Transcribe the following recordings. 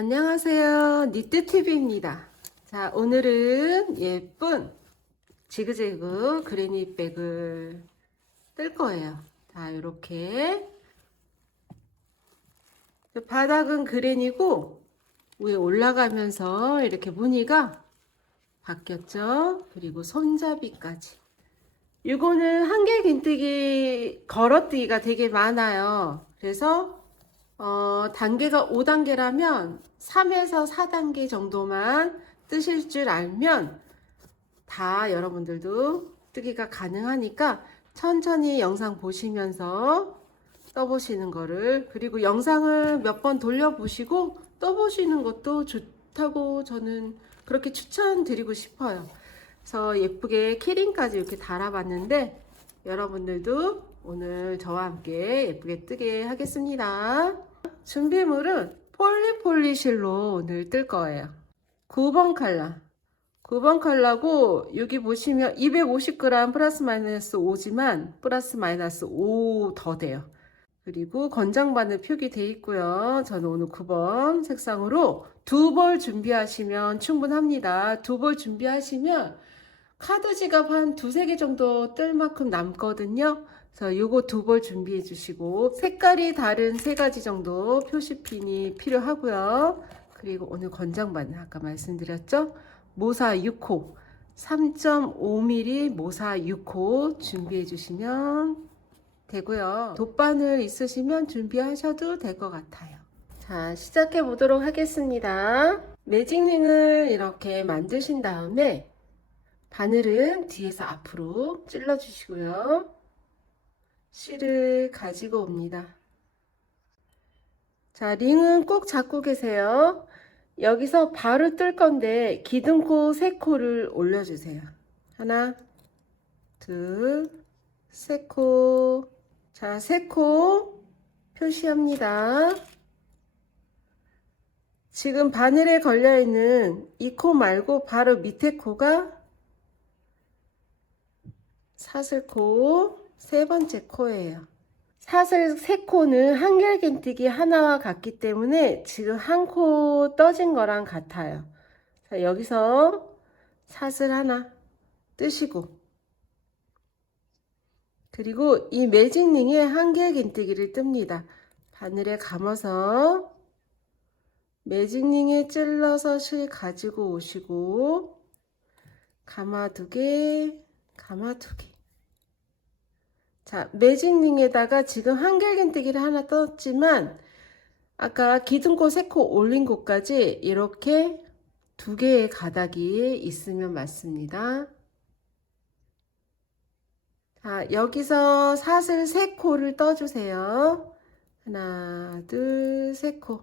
안녕하세요. 니트TV입니다. 자, 오늘은 예쁜 지그재그 그레니백을 뜰 거예요. 자, 이렇게 바닥은 그레니고 위에 올라가면서 이렇게 무늬가 바뀌었죠. 그리고 손잡이까지. 이거는 한길 긴뜨기 걸어뜨기가 되게 많아요. 그래서 단계가 5단계라면 3에서 4단계 정도만 뜨실 줄 알면 다 여러분들도 뜨기가 가능하니까 천천히 영상 보시면서 떠보시는 거를, 그리고 영상을 몇 번 돌려보시고 떠보시는 것도 좋다고 저는 그렇게 추천드리고 싶어요. 그래서 예쁘게 키링까지 이렇게 달아봤는데 여러분들도 오늘 저와 함께 예쁘게 뜨게 하겠습니다. 준비물은 폴리폴리실로 오늘 뜰 거예요. 9번 컬러. 9번 컬러고 여기 보시면 250g 플러스 마이너스 5지만 플러스 마이너스 5 더 돼요. 그리고 건장바늘 표기되어 있고요. 저는 오늘 9번 색상으로 2벌 준비하시면 충분합니다. 2벌 준비하시면 카드 지갑 한 2~3개 정도 뜰 만큼 남거든요. 그래서 요거 2벌 준비해 주시고 색깔이 다른 3가지 정도 표시핀이 필요하고요. 그리고 오늘 건장바늘 아까 말씀드렸죠? 모사 6호 3.5mm 모사 6호 준비해 주시면 되고요. 돗바늘 있으시면 준비하셔도 될 것 같아요. 자, 시작해 보도록 하겠습니다. 매직링을 이렇게 만드신 다음에 바늘은 뒤에서 앞으로 찔러 주시고요. 실을 가지고 옵니다. 자, 링은 꼭 잡고 계세요. 여기서 바로 뜰 건데 기둥코 3코를 올려주세요. 하나, 둘, 3코. 자, 3코 표시합니다. 지금 바늘에 걸려있는 이 코 말고 바로 밑에 코가 사슬코 3번째 코예요. 사슬 3코는 한길긴뜨기 하나와 같기 때문에 지금 한 코 떠진 거랑 같아요. 자, 여기서 사슬 하나 뜨시고, 그리고 이 매직링에 한길긴뜨기를 뜹니다. 바늘에 감아서 매직링에 찔러서 실 가지고 오시고, 감아두개, 감아두개. 자, 매직링에다가 지금 한길긴뜨기를 하나 떴지만 아까 기둥코 3코 올린 곳까지 이렇게 2개의 가닥이 있으면 맞습니다. 자, 여기서 사슬 3코를 떠주세요. 하나, 둘, 3코.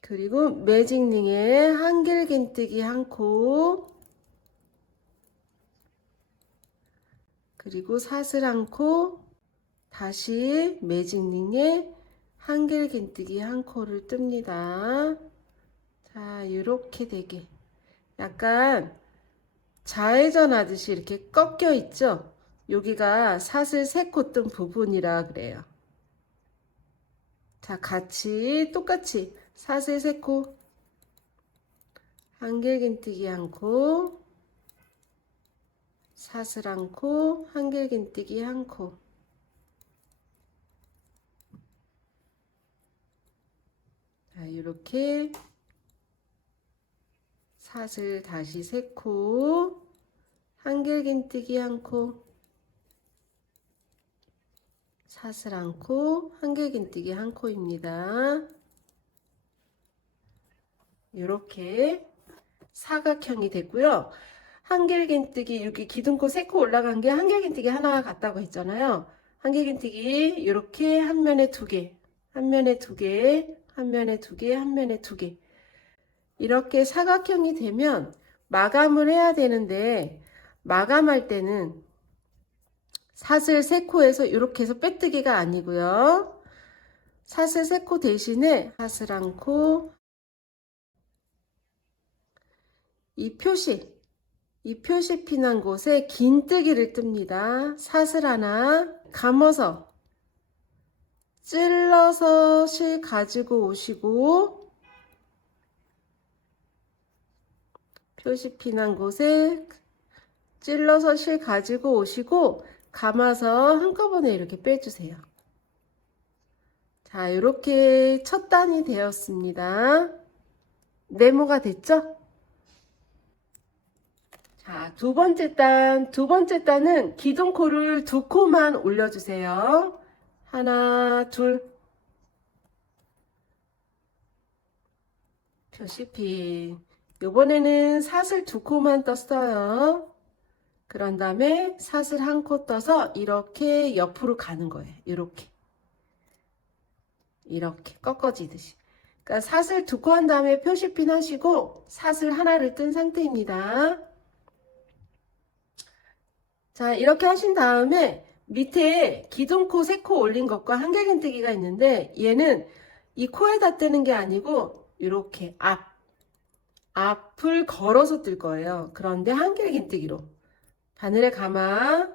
그리고 매직링에 한길긴뜨기 1코, 그리고 사슬 1코, 다시 매직링에 한길긴뜨기 1코를 뜹니다. 자, 이렇게 되게 약간 좌회전 하듯이 이렇게 꺾여 있죠? 여기가 사슬 3코 뜬 부분이라 그래요. 자, 같이 똑같이 사슬 3코, 한길긴뜨기 1코, 사슬 1코, 한길긴뜨기 1코. 자, 이렇게 사슬 다시 3코, 한길긴뜨기 1코, 사슬 1코, 한길긴뜨기 1코입니다. 이렇게 사각형이 됐고요. 한길긴뜨기 여기 기둥코 3코 올라간 게 한길긴뜨기 하나 같다고 했잖아요. 한길긴뜨기 이렇게 한 면에 2개, 한 면에 2개, 한 면에 2개, 한 면에 2개. 이렇게 사각형이 되면 마감을 해야 되는데 마감할 때는 사슬 3코에서 이렇게 해서 빼뜨기가 아니고요. 사슬 3코 대신에 사슬 1코, 이 표시 피난 곳에 긴뜨기를 뜹니다. 사슬 하나 감아서 찔러서 실 가지고 오시고 표시피 난 곳에 찔러서 실 가지고 오시고 감아서 한꺼번에 이렇게 빼주세요. 자, 이렇게 첫 단이 되었습니다. 네모가 됐죠? 자, 두 번째 단은 기둥코를 두 코만 올려주세요. 하나, 둘, 표시피. 요번에는 사슬 두 코만 떴어요. 그런 다음에 사슬 한 코 떠서 이렇게 옆으로 가는 거예요. 이렇게 꺾어지듯이. 그러니까 사슬 두 코 한 다음에 표시핀 하시고 사슬 하나를 뜬 상태입니다. 자, 이렇게 하신 다음에 밑에 기둥코 세 코 올린 것과 한길긴뜨기가 있는데 얘는 이 코에다 뜨는 게 아니고 이렇게 앞을 걸어서 뜰 거예요. 그런데 한길긴뜨기로 바늘에 감아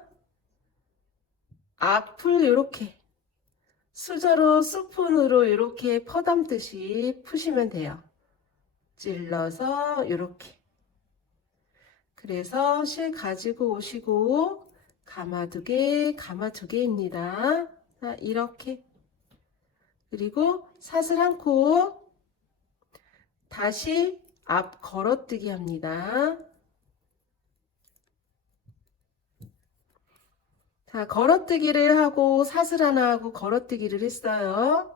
앞을 이렇게 수저로 스푼으로 이렇게 퍼담듯이 푸시면 돼요. 찔러서 이렇게. 그래서 실 가지고 오시고 가마 두 개입니다. 자, 이렇게. 그리고 사슬 한 코 다시 앞 걸어뜨기 합니다. 자, 걸어뜨기를 하고 사슬 하나 하고 걸어뜨기를 했어요.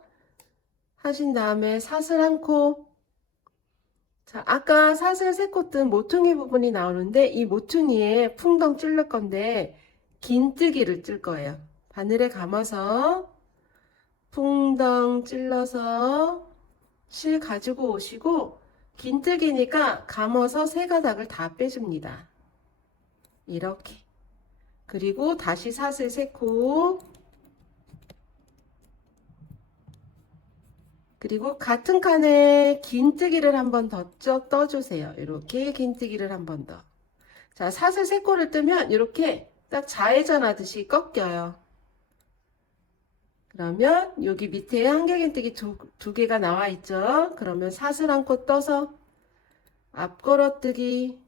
하신 다음에 사슬 한 코. 자, 아까 사슬 세 코 뜬 모퉁이 부분이 나오는데 이 모퉁이에 풍덩 찔릴 건데 긴뜨기를 뜰 거예요. 바늘에 감아서 풍덩 찔러서 실 가지고 오시고 긴뜨기니까 감아서 세 가닥을 다 빼줍니다. 이렇게. 그리고 다시 사슬 세 코. 그리고 같은 칸에 긴뜨기를 한 번 더 떠주세요. 이렇게 긴뜨기를 한 번 더. 자, 사슬 세 코를 뜨면 이렇게 딱 좌회전 하듯이 꺾여요. 그러면 여기 밑에 한길긴뜨기 두 개가 나와 있죠. 그러면 사슬 한 코 떠서 앞걸어뜨기,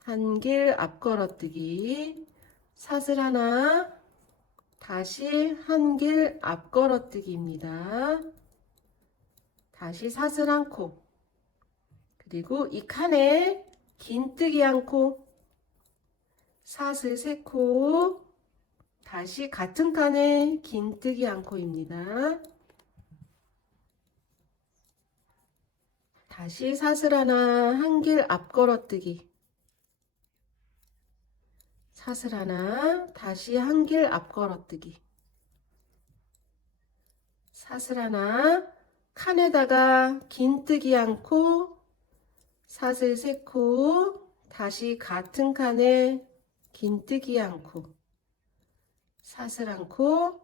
한길 앞걸어뜨기, 사슬 하나, 다시 한길 앞걸어뜨기입니다. 다시 사슬 한 코, 그리고 이 칸에 긴뜨기 한 코, 사슬 세 코, 다시 같은 칸에 긴뜨기 한 코입니다. 다시 사슬 하나, 한길 앞걸어뜨기, 사슬 하나, 다시 한길 앞걸어뜨기, 사슬 하나, 칸에다가 긴뜨기 한 코, 사슬 세 코, 다시 같은 칸에 긴뜨기 한 코, 사슬 한 코,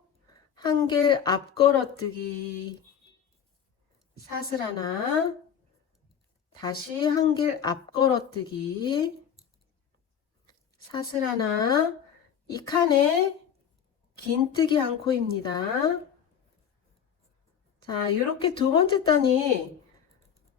한길 앞걸어뜨기, 사슬 하나, 다시 한길 앞걸어뜨기, 사슬 하나, 이 칸에 긴뜨기 한 코입니다. 자, 이렇게 두 번째 단이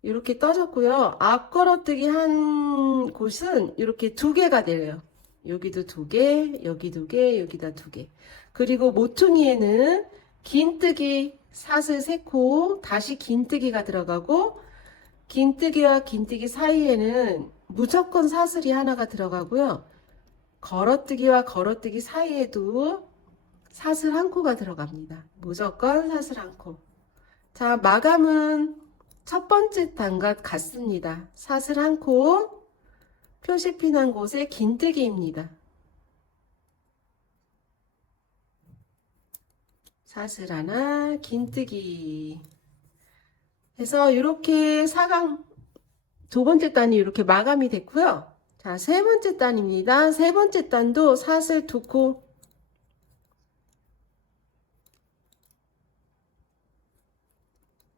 이렇게 떠졌고요. 앞걸어뜨기 한 곳은 이렇게 두 개가 돼요. 여기도 두 개, 여기 두 개, 여기다 두 개. 그리고 모퉁이에는 긴뜨기 사슬 세 코, 다시 긴뜨기가 들어가고 긴뜨기와 긴뜨기 사이에는 무조건 사슬이 하나가 들어가고요. 걸어뜨기와 걸어뜨기 사이에도 사슬 한 코가 들어갑니다. 무조건 사슬 한 코. 자, 마감은 첫 번째 단과 같습니다. 사슬 한 코, 표시핀 한 곳에 긴뜨기입니다. 사슬 하나, 긴뜨기. 해서 이렇게 두 번째 단이 이렇게 마감이 됐고요. 자, 세 번째 단입니다. 세 번째 단도 사슬 두 코,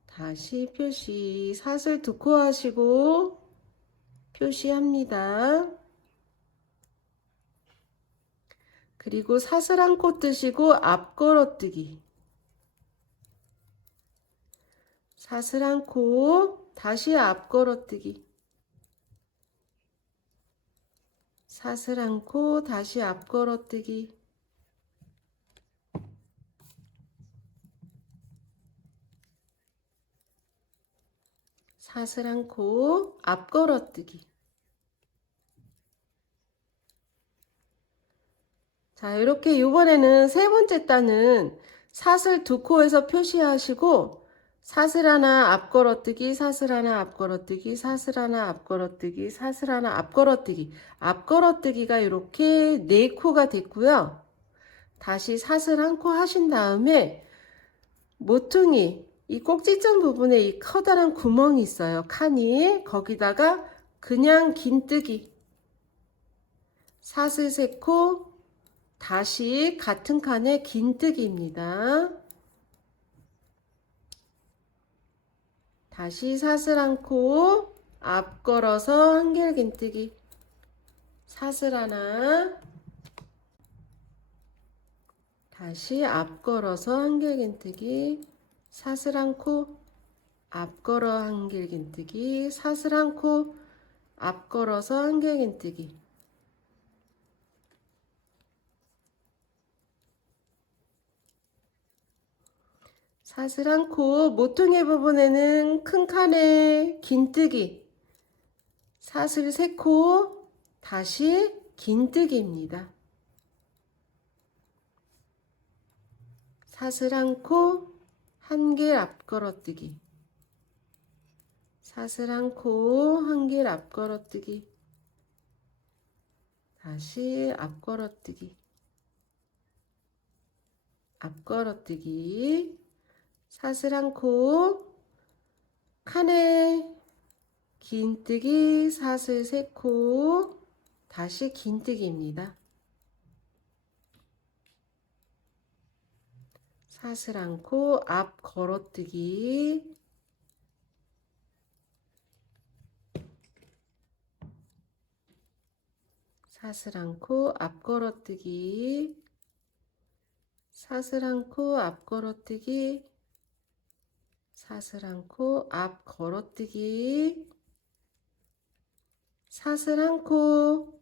다시 표시, 사슬 두 코 하시고 표시합니다. 그리고 사슬 한 코 뜨시고 앞걸어뜨기, 사슬 않고 다시 앞 걸어뜨기. 사슬 않고 다시 앞 걸어뜨기. 사슬 않고 앞 걸어뜨기. 자, 이렇게 이번에는 세 번째 단은 사슬 두 코에서 표시하시고 사슬 하나 앞 걸어뜨기, 사슬 하나 앞 걸어뜨기, 사슬 하나 앞 걸어뜨기, 사슬 하나 앞 걸어뜨기. 앞 걸어뜨기가 이렇게 네 코가 됐고요. 다시 사슬 한 코 하신 다음에 모퉁이 이 꼭지점 부분에 이 커다란 구멍이 있어요. 칸이. 거기다가 그냥 긴뜨기. 사슬 세 코 다시 같은 칸에 긴뜨기입니다. 다시 사슬 않고 앞 걸어서 한길 긴뜨기. 사슬 하나 다시 앞 걸어서 한길 긴뜨기. 사슬 않고 앞 걸어 한길 긴뜨기. 사슬 않고 앞 걸어서 한길 긴뜨기. 사슬 않고 모퉁이 부분에는 큰 칸에 긴뜨기. 사슬 세 코 다시 긴뜨기입니다. 사슬 않고 한길 앞 걸어뜨기. 사슬 않고 한길 앞 걸어뜨기. 다시 앞 걸어뜨기. 앞 걸어뜨기. 사슬 않고 칸에 긴뜨기. 사슬 세 코 다시 긴뜨기입니다. 사슬 않고 앞 걸어뜨기. 사슬 않고 앞 걸어뜨기. 사슬 않고 앞 걸어뜨기. 사슬 않고 앞 걸어뜨기. 사슬 않고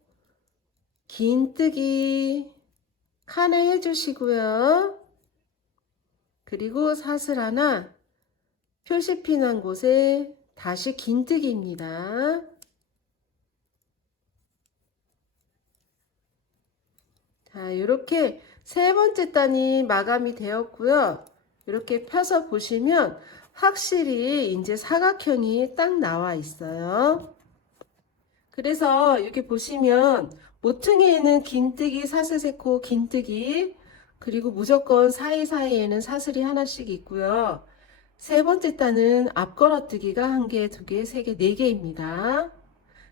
긴뜨기. 칸에 해주시고요. 그리고 사슬 하나 표시핀 한 곳에 다시 긴뜨기입니다. 자, 이렇게 세 번째 단이 마감이 되었고요. 이렇게 펴서 보시면 확실히 이제 사각형이 딱 나와 있어요. 그래서 여기 보시면 모퉁이에는 긴뜨기, 사슬 세 코, 긴뜨기, 그리고 무조건 사이사이에는 사슬이 하나씩 있고요. 세 번째 단은 앞 걸어뜨기가 한 개, 두 개, 세 개, 네 개입니다.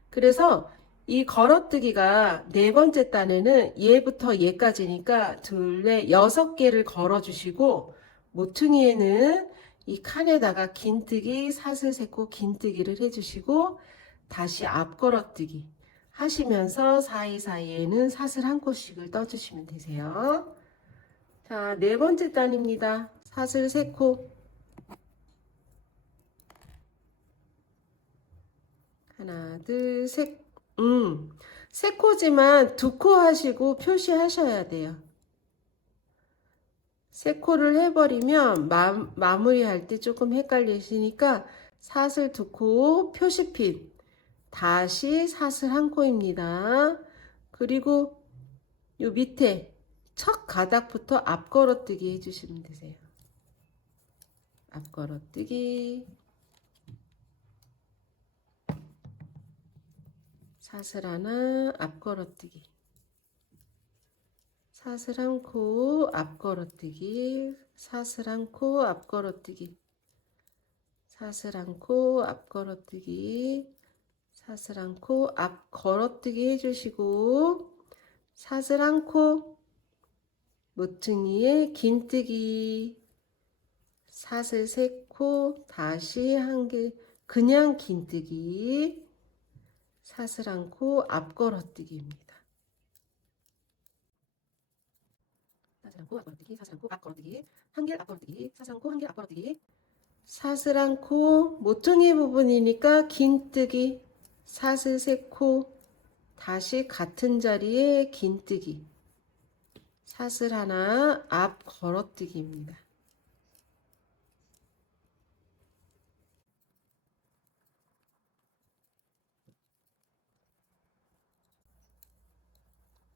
그래서 이 걸어뜨기가 네 번째 단에는 얘부터 얘까지니까 둘, 넷, 여섯 개를 걸어주시고 모퉁이에는 이 칸에다가 긴뜨기, 사슬 세 코, 긴뜨기를 해주시고 다시 앞 걸어뜨기 하시면서 사이사이에는 사슬 한 코씩을 떠주시면 되세요. 자, 네 번째 단입니다. 사슬 세 코. 하나, 둘, 셋. 세 코지만 두 코 하시고 표시하셔야 돼요. 세 코를 해버리면 마무리할 때 조금 헷갈리시니까 사슬 두 코 표시핀. 다시 사슬 한 코입니다. 그리고 요 밑에 첫 가닥부터 앞 걸어뜨기 해주시면 되세요. 앞 걸어뜨기. 사슬 하나 앞 걸어뜨기. 사슬 한 코 앞 걸어뜨기. 사슬 한 코 앞 걸어뜨기. 사슬 한 코 앞 걸어뜨기. 사슬 한 코 앞 걸어뜨기 해주시고 사슬 한 코 모퉁이에 긴뜨기. 사슬 세 코 다시 한 개 그냥 긴뜨기. 사슬 한 코 앞 걸어뜨기입니다. 사슬 한 코 앞 걸어뜨기, 사슬 한 코 앞 걸어뜨기, 한 길 앞 걸어뜨기, 사슬 한 코 한 길 앞 걸어뜨기, 사슬 한 코, 모퉁이 부분이니까 긴뜨기, 사슬 세 코, 다시 같은 자리에 긴뜨기, 사슬 하나, 앞 걸어뜨기입니다.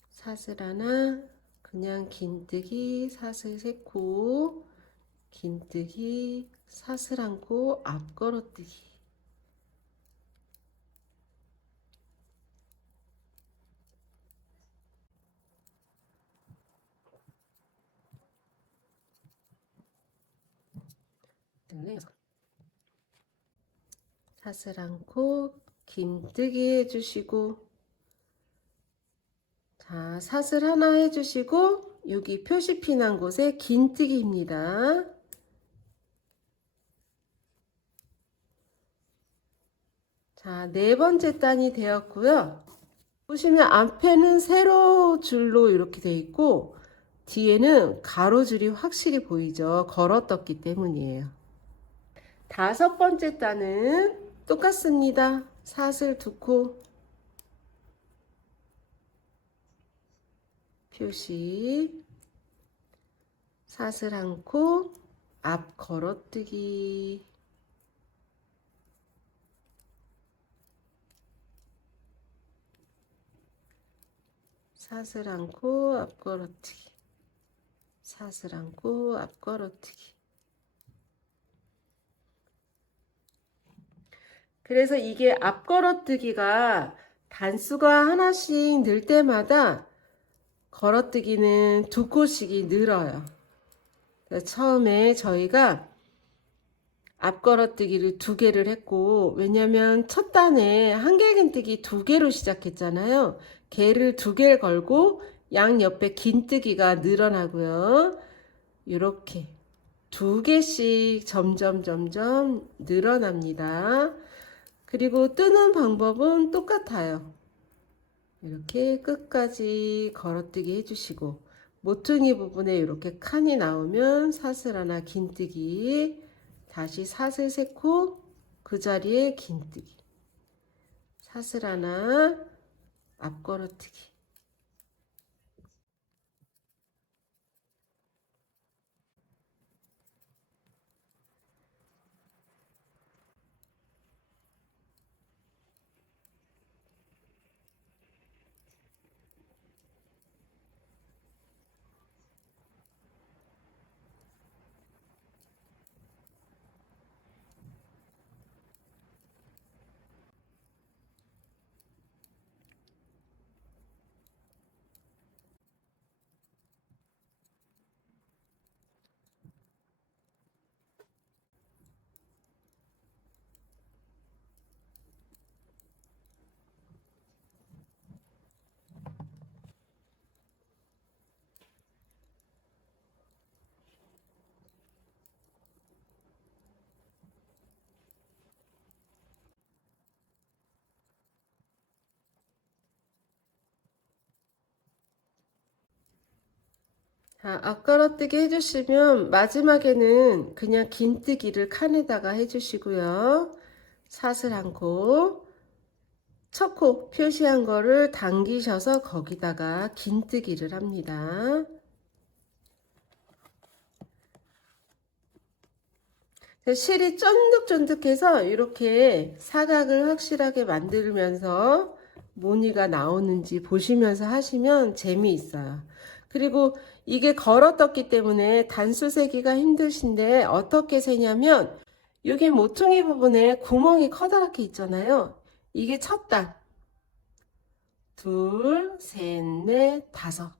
사슬 하나, 그냥 긴뜨기, 사슬 세 코, 긴뜨기, 사슬 한 코, 앞 걸어뜨기. 사슬 한 코, 긴뜨기 해주시고, 자, 사슬 하나 해주시고, 여기 표시피 난 곳에 긴뜨기입니다. 자, 네 번째 단이 되었고요. 보시면 앞에는 세로 줄로 이렇게 되어 있고, 뒤에는 가로줄이 확실히 보이죠. 걸어떴기 때문이에요. 다섯 번째 단은 똑같습니다. 사슬 두 코, 표시, 사슬 한 코, 앞 걸어뜨기, 사슬 한 코, 앞 걸어뜨기, 사슬 한 코, 앞 걸어뜨기. 그래서 이게 앞 걸어뜨기가 단수가 하나씩 늘 때마다 걸어뜨기는 두 코씩이 늘어요. 처음에 저희가 앞 걸어뜨기를 두 개를 했고, 왜냐면 첫 단에 한길긴뜨기 두 개로 시작했잖아요. 개를 두 개를 걸고 양 옆에 긴뜨기가 늘어나고요. 이렇게 두 개씩 점점 늘어납니다. 그리고 뜨는 방법은 똑같아요. 이렇게 끝까지 걸어뜨기 해주시고, 모퉁이 부분에 이렇게 칸이 나오면 사슬 하나 긴뜨기, 다시 사슬 세 코, 그 자리에 긴뜨기, 사슬 하나, 앞 걸어뜨기. 자, 앞걸어뜨기 해주시면 마지막에는 그냥 긴뜨기를 칸에다가 해주시고요. 사슬 한 코, 첫 코 표시한 거를 당기셔서 거기다가 긴뜨기를 합니다. 실이 쫀득쫀득해서 이렇게 사각을 확실하게 만들면서 무늬가 나오는지 보시면서 하시면 재미있어요. 그리고 이게 걸어떴기 때문에 단수 세기가 힘드신데 어떻게 세냐면, 여기 모퉁이 부분에 구멍이 커다랗게 있잖아요. 이게 첫 단, 둘, 셋, 넷, 다섯.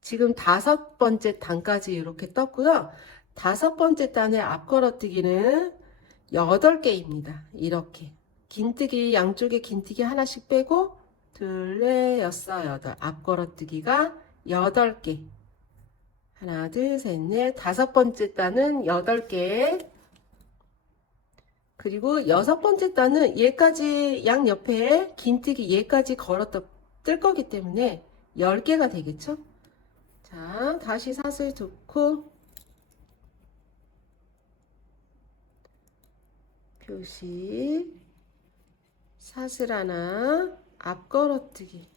지금 다섯 번째 단까지 이렇게 떴고요. 다섯 번째 단의 앞걸어뜨기는 8개입니다. 이렇게 긴뜨기, 양쪽에 긴뜨기 하나씩 빼고 둘, 넷, 여섯, 여덟. 앞걸어뜨기가 8개. 하나, 둘, 셋, 넷. 다섯 번째 단은 8개. 그리고 여섯 번째 단은 얘까지 양 옆에 긴뜨기 얘까지 뜰 거기 때문에 10개가 되겠죠? 자, 다시 사슬 두 코, 표시, 사슬 하나, 앞걸어뜨기,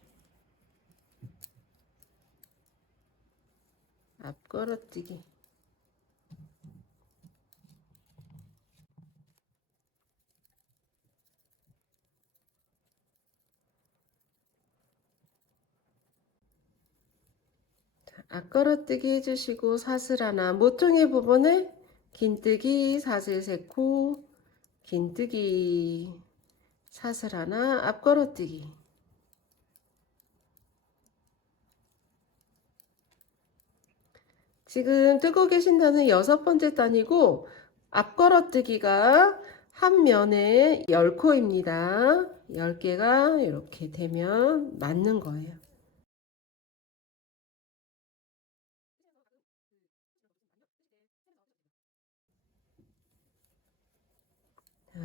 앞걸어뜨기. 앞걸어뜨기 해주시고 사슬 하나, 모퉁이 부분에 긴뜨기, 사슬 3코, 긴뜨기, 사슬 하나, 앞걸어뜨기. 지금 뜨고 계신다는 6번째 단이고 앞걸어뜨기가 한 면에 10코입니다. 10개가 이렇게 되면 맞는 거예요. 자,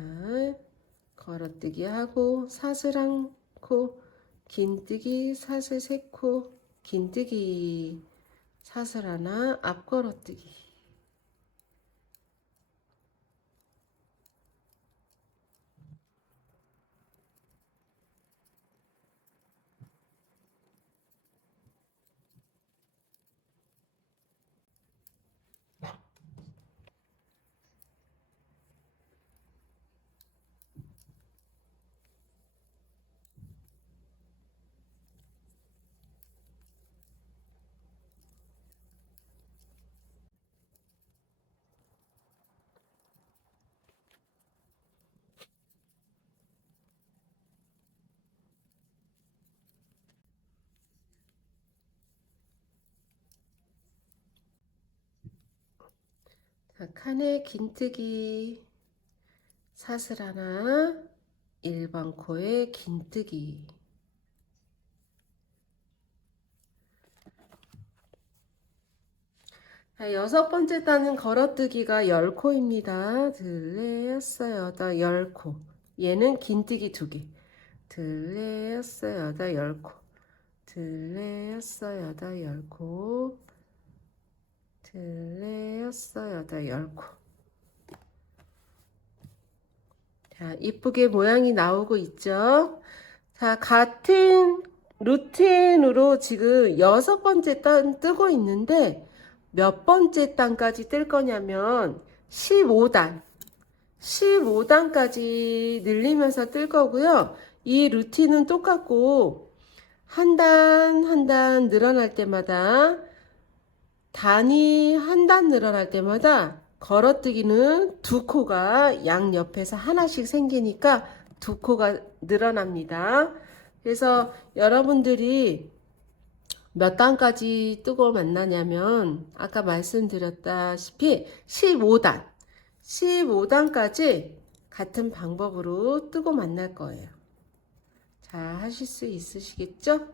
걸어뜨기 하고 사슬 1코, 긴뜨기, 사슬 3코, 긴뜨기, 사슬 하나, 앞걸어뜨기. 자, 칸에 긴뜨기, 사슬 하나, 1번 코에 긴뜨기. 자, 6번째 단은 걸어뜨기가 10코입니다. 둘레, 여섯, 여덟, 10코. 얘는 긴뜨기 2개. 둘레, 여섯, 여덟, 10코. 둘레, 여섯, 여덟, 10코. 둘레, 여섯, 여덟, 10코. 자, 이쁘게 모양이 나오고 있죠? 자, 같은 루틴으로 지금 6번째 단 뜨고 있는데 몇 번째 단까지 뜰 거냐면 15단. 15단까지 늘리면서 뜰 거고요. 이 루틴은 똑같고 한 단 한 단 늘어날 때마다 단이 한 단 늘어날 때마다 걸어뜨기는 2코가 양옆에서 하나씩 생기니까 2코가 늘어납니다. 그래서 여러분들이 몇 단까지 뜨고 만나냐면 아까 말씀드렸다시피 15단 15단까지 같은 방법으로 뜨고 만날 거예요. 자, 하실 수 있으시겠죠?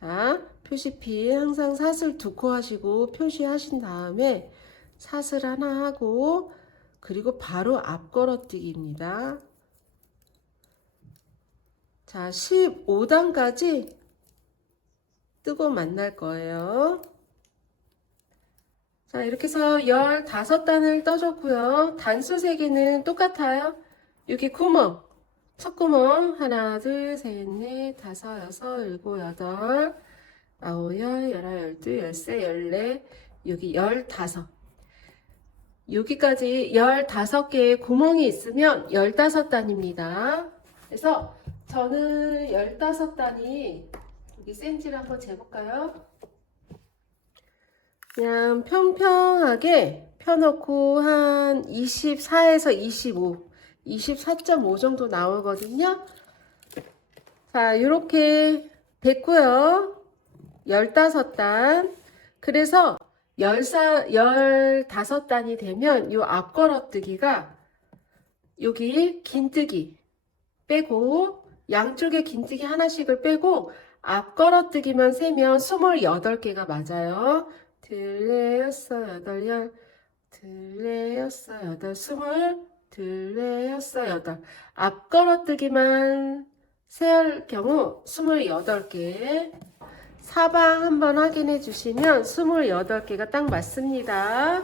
자, 표시핀 항상 사슬 2코 하시고 표시하신 다음에 사슬 하나 하고 그리고 바로 앞걸어뜨기입니다. 자, 15단까지 뜨고 만날 거예요. 자, 이렇게 해서 15단을 떠줬고요. 단수 3개는 똑같아요. 여기 구멍, 첫 구멍 하나, 둘, 셋, 넷, 다섯, 여섯, 일곱, 여덟, 아홉, 열, 열한, 열둘, 열세, 열네, 여기 15. 여기까지 15개의 구멍이 있으면 15단입니다. 그래서 저는 15단이 여기 센치를 한번 재볼까요? 그냥 평평하게 펴놓고 한 24에서 25, 24.5 정도 나오거든요. 자, 이렇게 됐고요. 15단. 그래서 15단이 되면 이 앞걸어뜨기가 여기 긴뜨기 빼고 양쪽에 긴뜨기 하나씩을 빼고 앞걸어뜨기만 세면 28개가 맞아요. 둘레, 여섯, 여덟, 열, 둘레, 여섯, 여덟, 20, 둘레, 여섯, 여덟. 앞걸어뜨기만 세할 경우 28개. 사방 한번 확인해 주시면 28개가 딱 맞습니다.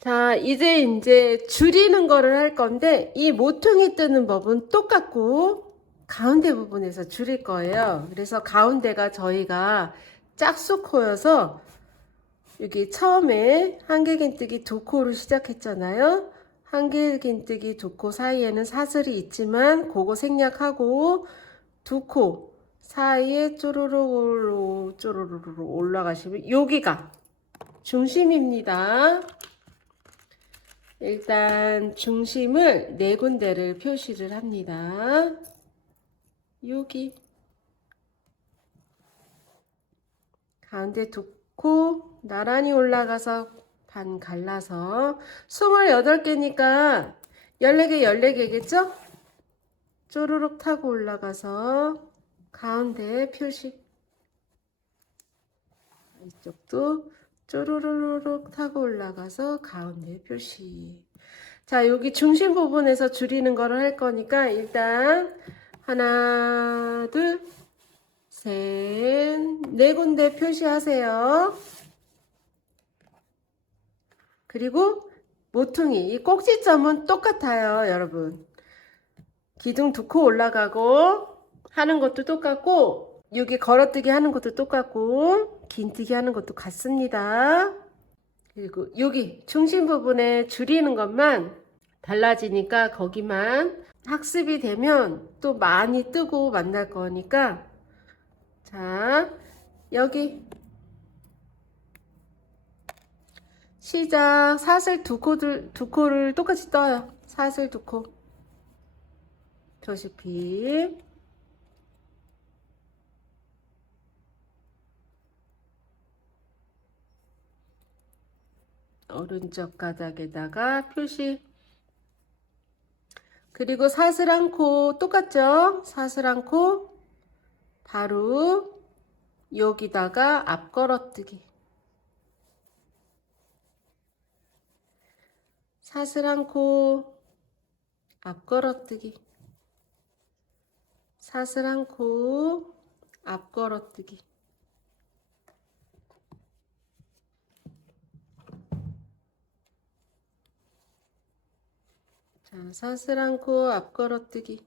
자, 이제 줄이는 거를 할 건데, 이 모퉁이 뜨는 법은 똑같고, 가운데 부분에서 줄일 거예요. 그래서 가운데가 저희가 짝수코여서, 여기 처음에 한길긴뜨기 두 코로 시작했잖아요. 한길긴뜨기 두 코 사이에는 사슬이 있지만, 그거 생략하고, 두 코 사이에 쪼르르 올라가시면, 여기가 중심입니다. 일단 중심을 네 군데를 표시를 합니다. 여기 가운데 두 코 나란히 올라가서 반 갈라서 28개니까 14개 14개겠죠? 쪼르륵 타고 올라가서 가운데 표시, 이쪽도 쪼르르륵 타고 올라가서 가운데 표시. 자, 여기 중심 부분에서 줄이는 거를 할 거니까 일단 하나, 둘, 셋, 네 군데 표시하세요. 그리고 모퉁이, 이 꼭지점은 똑같아요, 여러분. 기둥 두 코 올라가고 하는 것도 똑같고, 여기 걸어뜨기 하는 것도 똑같고, 긴뜨기 하는 것도 같습니다. 그리고 여기 중심 부분에 줄이는 것만 달라지니까 거기만 학습이 되면 또 많이 뜨고 만날 거니까, 자, 여기 시작. 사슬 두 코를 똑같이 떠요. 사슬 두 코 표시피. 오른쪽 가닥에다가 표시. 그리고 사슬 한 코 똑같죠? 사슬 한 코 바로 여기다가 앞 걸어뜨기. 사슬 한 코 앞 걸어뜨기. 사슬 한 코 앞 걸어뜨기. 자, 사슬 한 코 앞 걸어뜨기.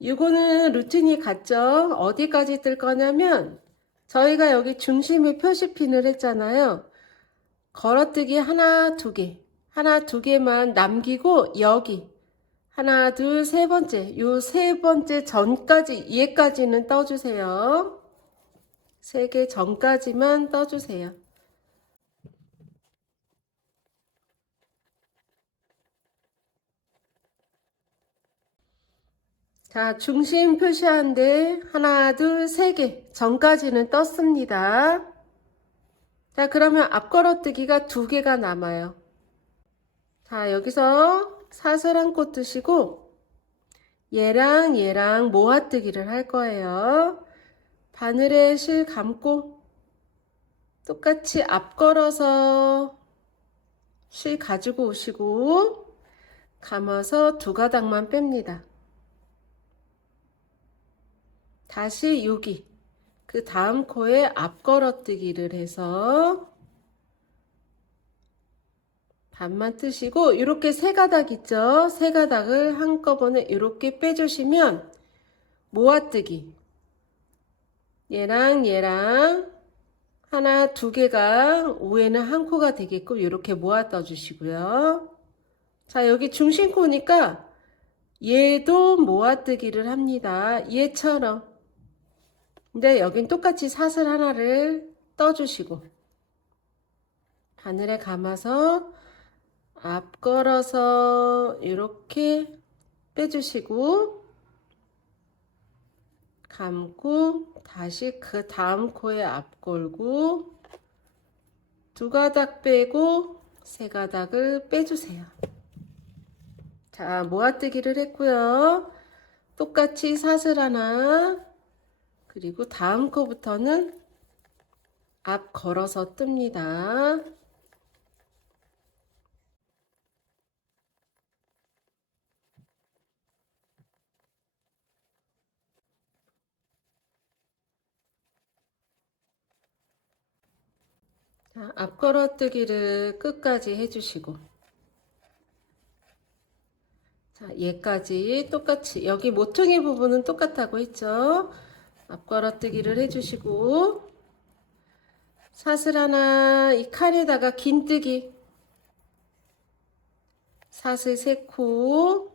이거는 루틴이 같죠? 어디까지 뜰 거냐면 저희가 여기 중심에 표시핀을 했잖아요. 걸어뜨기 하나, 두 개. 하나, 두 개만 남기고 여기 하나, 둘, 세 번째. 요 세 번째 전까지, 얘까지는 떠주세요. 세 개 전까지만 떠주세요. 자, 중심 표시하는데 하나, 둘, 세 개 전까지는 떴습니다. 자, 그러면 앞 걸어뜨기가 두 개가 남아요. 자, 여기서 사슬 한 코 뜨시고 얘랑 모아뜨기를 할 거예요. 바늘에 실 감고 똑같이 앞 걸어서 실 가지고 오시고 감아서 두 가닥만 뺍니다. 다시 여기 그 다음 코에 앞 걸어뜨기를 해서 반만 뜨시고 이렇게 세 가닥 있죠? 세 가닥을 한꺼번에 이렇게 빼주시면 모아뜨기 얘랑 하나 두 개가 위에는 한 코가 되게끔 이렇게 모아 떠주시고요. 자, 여기 중심코니까 얘도 모아뜨기를 합니다. 얘처럼. 근데 여긴 똑같이 사슬 하나를 떠주시고 바늘에 감아서 앞 걸어서 이렇게 빼주시고 감고 다시 그 다음 코에 앞 걸고 두 가닥 빼고 세 가닥을 빼주세요. 자, 모아뜨기를 했고요. 똑같이 사슬 하나 그리고 다음 코부터는 앞 걸어서 뜹니다. 자, 앞걸어뜨기를 끝까지 해주시고, 자, 얘까지 똑같이, 여기 모퉁이 부분은 똑같다고 했죠? 앞걸어뜨기를 해주시고, 사슬 하나, 이 칸에다가 긴뜨기, 사슬 3코,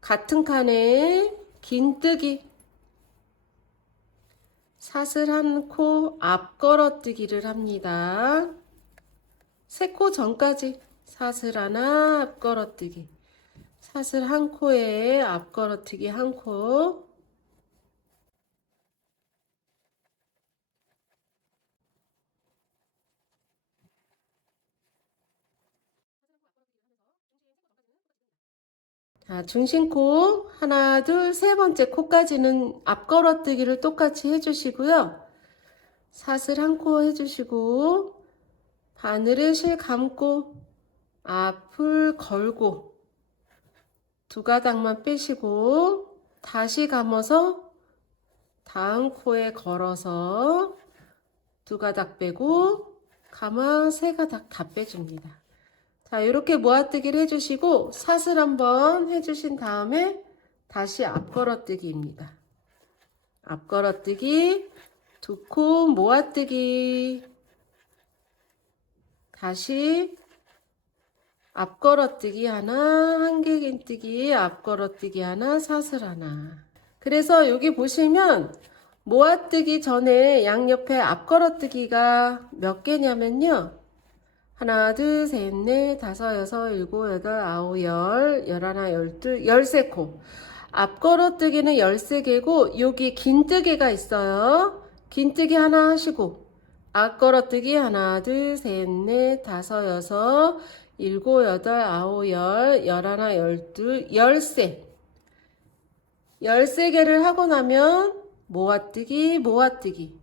같은 칸에 긴뜨기, 사슬 1코 앞걸어뜨기를 합니다. 3코 전까지 사슬 하나 앞걸어뜨기, 사슬 1코에 앞걸어뜨기 1코. 자, 중심코 하나, 둘, 세 번째 코까지는 앞걸어뜨기를 똑같이 해주시고요. 사슬 1코 해주시고, 바늘에 실 감고 앞을 걸고 두 가닥만 빼시고 다시 감아서 다음 코에 걸어서 두 가닥 빼고 감아 세 가닥 다 빼줍니다. 자, 이렇게 모아뜨기를 해주시고 사슬 한번 해주신 다음에 다시 앞걸어뜨기입니다. 앞걸어뜨기, 두 코 모아뜨기, 다시 앞걸어뜨기 하나, 한길긴뜨기, 앞걸어뜨기 하나, 사슬 하나. 그래서 여기 보시면 모아뜨기 전에 양옆에 앞걸어뜨기가 몇 개냐면요. 하나, 둘, 셋, 넷, 다섯, 여섯, 일곱, 여덟, 아홉, 열, 열하나, 열둘, 13코. 앞걸어뜨기는 13개고 여기 긴뜨기가 있어요. 긴뜨기 하나 하시고 앞걸어뜨기 하나, 둘, 셋, 넷, 다섯, 여섯, 일곱, 여덟, 아홉, 열, 열하나, 열둘, 13. 13개를 하고 나면 모아뜨기, 모아뜨기.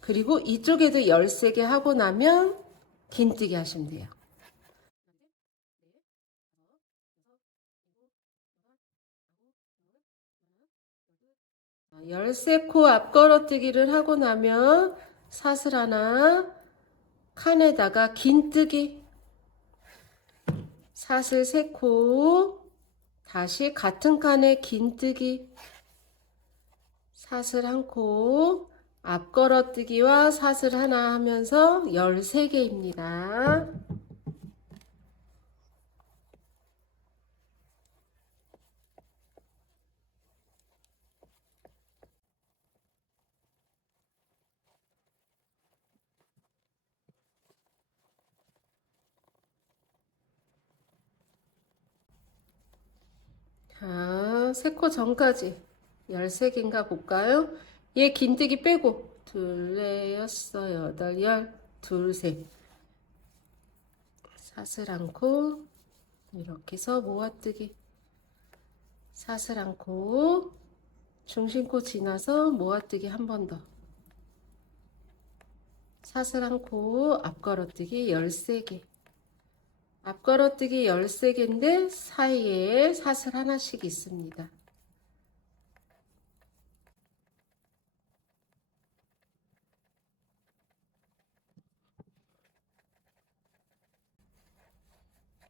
그리고 이쪽에도 13개 하고 나면 긴뜨기 하시면 돼요. 13코 앞걸어뜨기를 하고 나면 사슬 하나, 칸에다가 긴뜨기, 사슬 3코, 다시 같은 칸에 긴뜨기, 사슬 1코, 앞걸어뜨기와 사슬 하나 하면서 13개입니다. 자, 3코 전까지 13개인가 볼까요? 얘 긴뜨기 빼고 둘, 넷, 여섯, 여덟, 열, 둘, 셋. 사슬 않고 이렇게 해서 모아뜨기, 사슬 않고 중심코 지나서 모아뜨기 한 번 더, 사슬 않고 앞걸어뜨기 13개, 앞걸어뜨기 13개인데 사이에 사슬 하나씩 있습니다.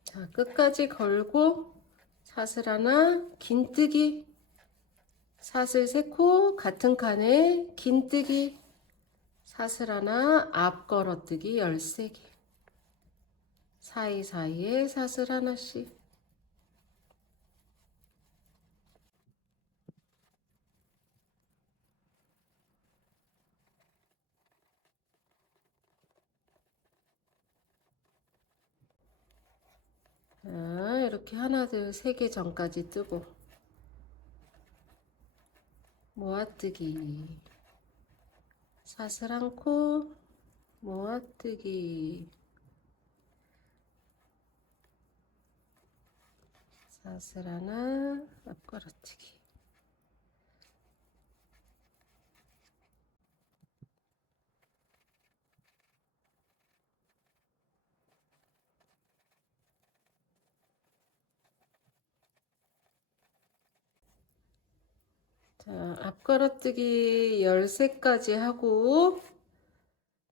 자, 끝까지 걸고 사슬 하나, 긴뜨기, 사슬 3코 같은 칸에 긴뜨기, 사슬 하나, 앞걸어뜨기 13개, 사이사이에 사슬 하나씩. 자, 이렇게 하나, 둘, 3개 전까지 뜨고 모아뜨기, 사슬 않고 모아뜨기, 사슬 하나, 앞걸어뜨기. 자, 앞걸어뜨기 13까지 하고,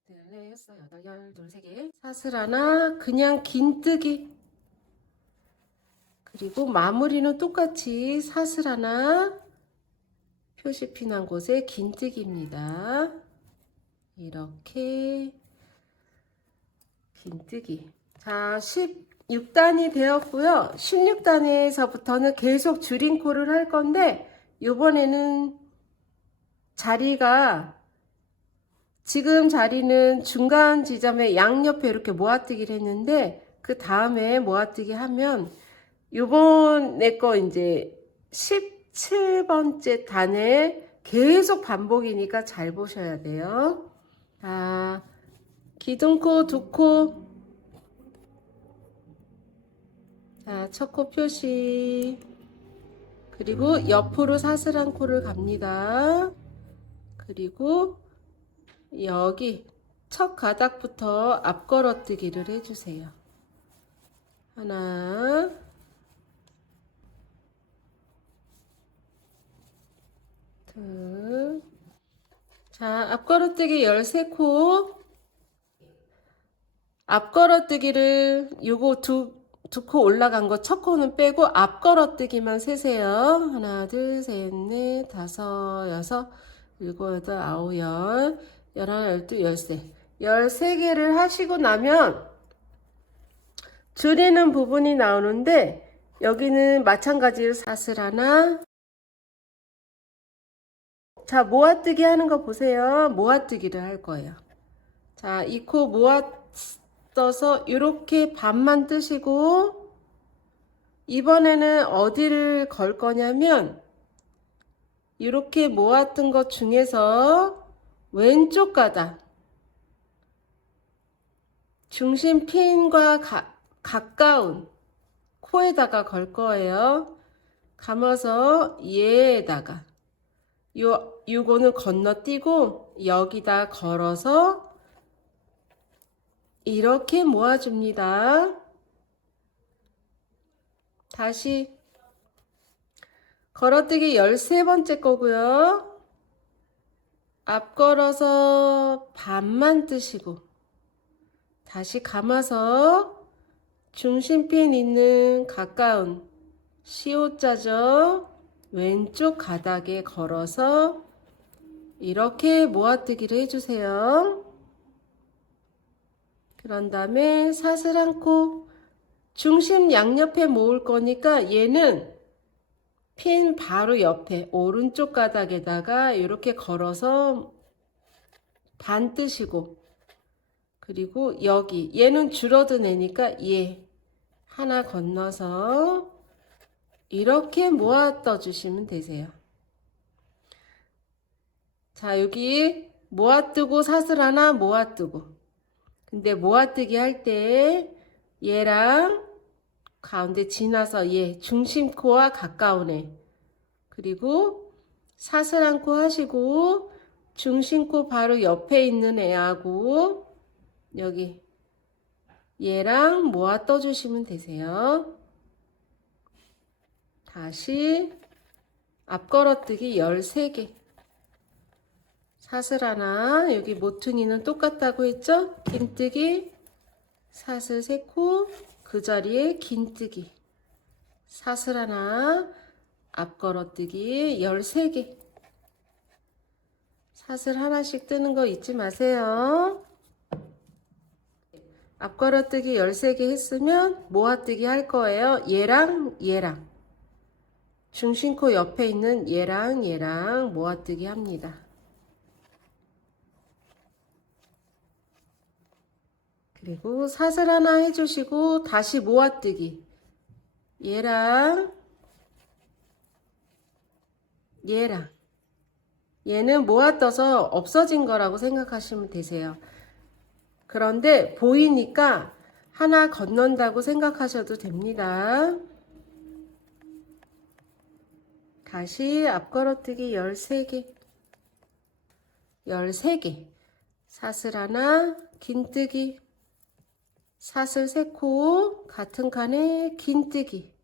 네, 했어. 8, 12, 3개. 사슬 하나, 그냥 긴뜨기. 그리고 마무리는 똑같이 사슬 하나, 표시핀 한 곳에 긴뜨기입니다. 이렇게 긴뜨기. 자, 16단이 되었고요. 16단에서부터는 계속 줄임코를 할 건데, 이번에는 자리가, 지금 자리는 중간 지점에 양옆에 이렇게 모아뜨기를 했는데, 그 다음에 모아뜨기 하면, 요번에 거 이제 17번째 단에 계속 반복이니까 잘 보셔야 돼요. 자, 기둥코, 두코. 자, 첫 코 표시. 그리고 옆으로 사슬한 코를 갑니다. 그리고 여기 첫 가닥부터 앞걸어뜨기를 해주세요. 하나, 둘. 자, 앞걸어뜨기 13코. 앞걸어뜨기를 요거 두 코 올라간 거 첫 코는 빼고 앞걸어뜨기만 세세요. 하나, 둘, 셋, 넷, 다섯, 여섯, 일곱, 여덟, 아홉, 열, 열하나, 열둘, 열세. 13개를 하시고 나면 줄이는 부분이 나오는데 여기는 마찬가지로 사슬 하나. 자, 모아뜨기 하는 거 보세요. 모아뜨기를 할 거예요. 자, 이 코 떠서 이렇게 반만 뜨시고 이번에는 어디를 걸 거냐면 이렇게 모았던 것 중에서 왼쪽 가닥 중심 핀과 가까운 코에다가 걸 거예요. 감아서 얘에다가 요거는 건너뛰고 여기다 걸어서 이렇게 모아줍니다. 다시 걸어뜨기 13번째 거고요. 앞 걸어서 반만 뜨시고 다시 감아서 중심핀 있는 가까운 시옷자죠. 왼쪽 가닥에 걸어서 이렇게 모아뜨기를 해주세요. 그런 다음에 사슬 한 코 중심 양옆에 모을 거니까 얘는 핀 바로 옆에 오른쪽 가닥에다가 이렇게 걸어서 반 뜨시고 그리고 여기 얘는 줄어든 애니까 얘 하나 건너서 이렇게 모아 떠주시면 되세요. 자, 여기 모아 뜨고 사슬 하나 모아 뜨고 근데 모아뜨기 할 때 얘랑 가운데 지나서 얘 중심코와 가까운 애 그리고 사슬 한 코 하시고 중심코 바로 옆에 있는 애하고 여기 얘랑 모아 떠주시면 되세요. 다시 앞걸어뜨기 13개 사슬 하나 여기 모퉁이는 똑같다고 했죠? 긴뜨기 사슬 3코 그 자리에 긴뜨기 사슬 하나 앞걸어뜨기 13개 사슬 하나씩 뜨는 거 잊지 마세요. 앞걸어뜨기 13개 했으면 모아뜨기 할 거예요. 얘랑 얘랑 중심코 옆에 있는 얘랑 얘랑 모아뜨기 합니다. 그리고 사슬 하나 해주시고 다시 모아뜨기 얘랑 얘랑 얘는 모아떠서 없어진 거라고 생각하시면 되세요. 그런데 보이니까 하나 건넌다고 생각하셔도 됩니다. 다시 앞걸어뜨기 13개 13개 사슬 하나 긴뜨기 사슬 3코 같은 칸에 긴뜨기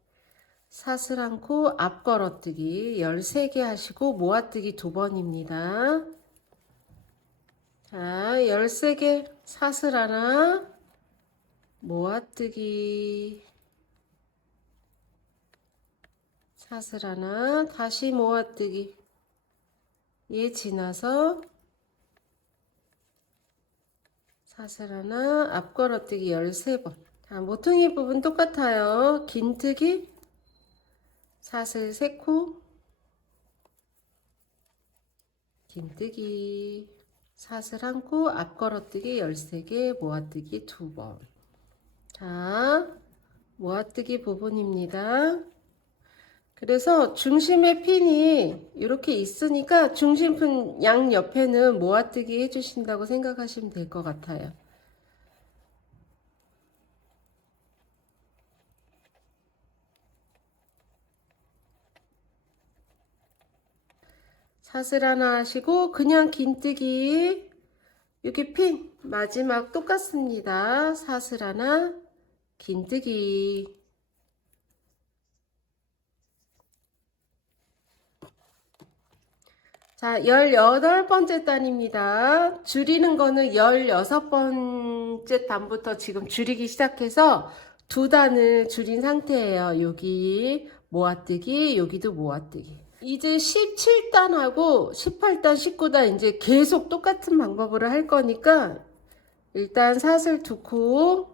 사슬 한 코 앞걸어뜨기 13개 하시고 모아뜨기 2번입니다. 자, 13개 사슬 하나, 모아뜨기, 사슬 하나, 다시 모아뜨기, 얘 지나서 사슬 하나, 앞걸어뜨기 13번. 자, 모퉁이 부분 똑같아요. 긴뜨기, 사슬 3코, 긴뜨기, 사슬 1코, 앞걸어뜨기 13개, 모아뜨기 2번. 자, 모아뜨기 부분입니다. 그래서 중심에 핀이 이렇게 있으니까 중심핀 양 옆에는 모아뜨기 해주신다고 생각하시면 될 것 같아요. 사슬 하나 하시고 그냥 긴뜨기, 여기 핀 마지막 똑같습니다. 사슬 하나, 긴뜨기. 자, 18번째 단입니다. 줄이는 거는 16번째 단부터 지금 줄이기 시작해서 2단을 줄인 상태예요. 여기 모아뜨기, 여기도 모아뜨기. 이제 17단하고 18단, 19단 이제 계속 똑같은 방법으로 할 거니까 일단 사슬 2코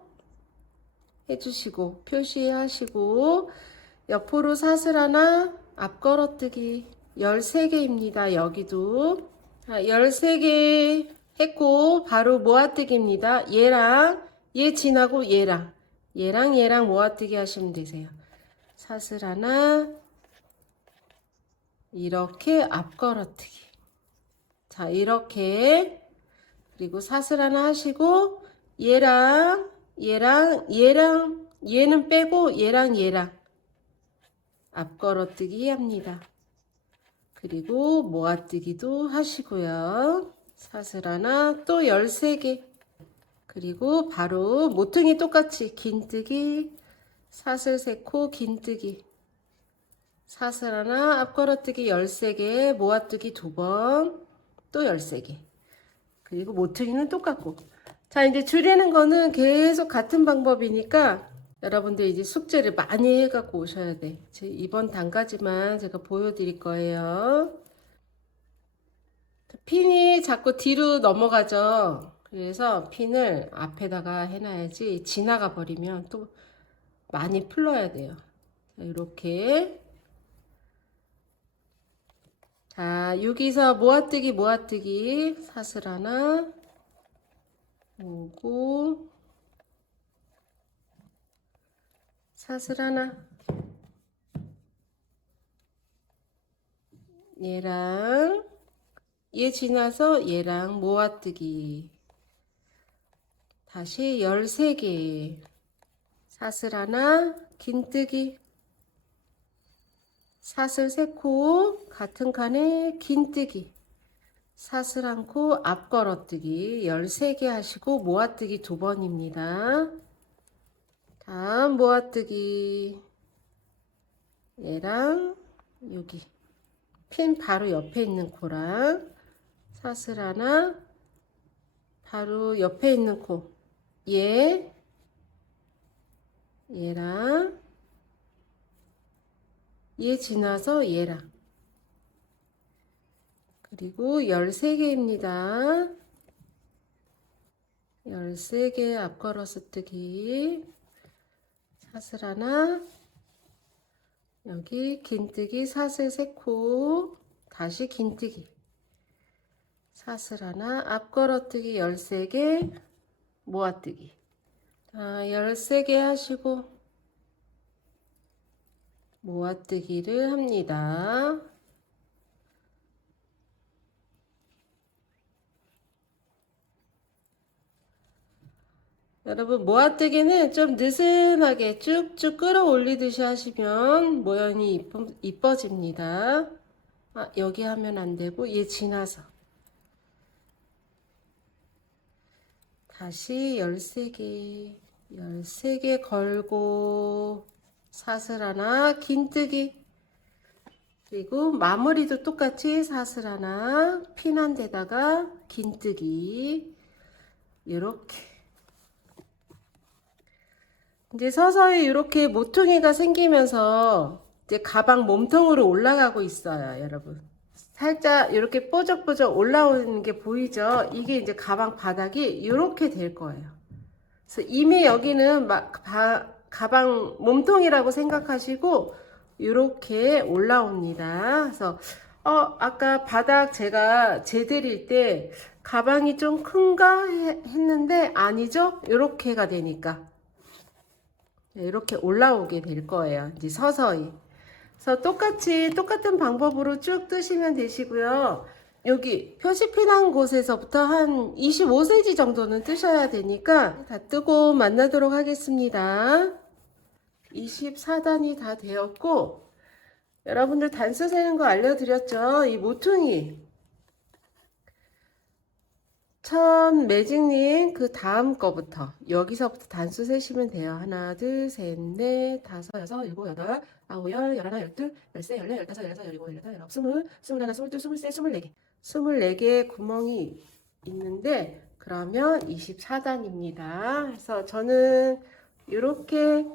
해주시고 표시하시고 옆으로 사슬 하나, 앞걸어뜨기 13개입니다. 여기도 13개 했고 바로 모아뜨기입니다. 얘랑 얘 지나고 얘랑 모아뜨기 하시면 되세요. 사슬 하나, 이렇게 앞걸어뜨기. 자, 이렇게 그리고 사슬 하나 하시고 얘랑 얘는 빼고 얘랑 앞걸어뜨기 합니다. 그리고 모아뜨기도 하시고요. 사슬 하나 또 13개. 그리고 바로 모퉁이 똑같이 긴뜨기, 사슬 3코 긴뜨기, 사슬 하나, 앞걸어뜨기 13개, 모아뜨기 2번, 또 13개. 그리고 모퉁이는 똑같고. 자, 이제 줄이는 거는 계속 같은 방법이니까 여러분들 이제 숙제를 많이 해갖고 오셔야 돼. 이번 단까지만 제가 보여드릴 거예요. 핀이 자꾸 뒤로 넘어가죠. 그래서 핀을 앞에다가 해놔야지 지나가 버리면 또 많이 풀러야 돼요. 이렇게. 자, 여기서 모아뜨기 사슬 하나 오고 사슬 하나 얘랑 얘 지나서 얘랑 모아뜨기 다시 13개 사슬 하나 긴뜨기 사슬 3코 같은 칸에 긴뜨기 사슬 1코 앞걸어뜨기 13개 하시고 모아뜨기 2번입니다. 다음 모아뜨기 얘랑 여기 핀 바로 옆에 있는 코랑 사슬 하나 바로 옆에 있는 코 얘랑 얘 지나서 얘랑 그리고 13개입니다. 13개 앞걸어뜨기 사슬 하나 여기 긴뜨기 사슬 3코 다시 긴뜨기 사슬 하나 앞걸어뜨기 13개 모아뜨기 13개 하시고 모아뜨기를 합니다. 여러분 모아뜨기는 좀 느슨하게 쭉쭉 끌어올리듯이 하시면 모양이 이뻐집니다. 여기 하면 안되고 얘 지나서 다시 13개 걸고 사슬 하나 긴뜨기 그리고 마무리도 똑같이 사슬 하나 핀 한 데다가 긴뜨기 이렇게 이제 서서히 이렇게 모퉁이가 생기면서 이제 가방 몸통으로 올라가고 있어요, 여러분. 살짝 이렇게 뽀적뽀적 올라오는 게 보이죠? 이게 이제 가방 바닥이 이렇게 될 거예요. 그래서 이미 여기는 가방 몸통이라고 생각하시고 이렇게 올라옵니다. 그래서 아까 바닥 제가 재드릴 때 가방이 좀 큰가 했는데 아니죠? 이렇게가 되니까 이렇게 올라오게 될 거예요. 이제 서서히. 그래서 똑같은 방법으로 쭉 뜨시면 되시고요. 여기 표시피 난 곳에서부터 한 25cm 정도는 뜨셔야 되니까 다 뜨고 만나도록 하겠습니다. 24단이 다 되었고, 여러분들 단수 세는 거 알려드렸죠? 이 모퉁이. 첫 매직님 그 다음 거부터 여기서부터 단수 세시면 돼요. 하나, 둘, 셋, 넷, 다섯, 여섯, 일곱, 여덟, 아홉, 열, 열하나, 열둘, 열세, 열네, 열다섯, 열여섯, 열일곱, 열여덟, 열아홉, 스물, 스물하나, 스물둘, 스물셋, 스물네 개. 24개의 구멍이 있는데 그러면 24단입니다. 그래서 저는 이렇게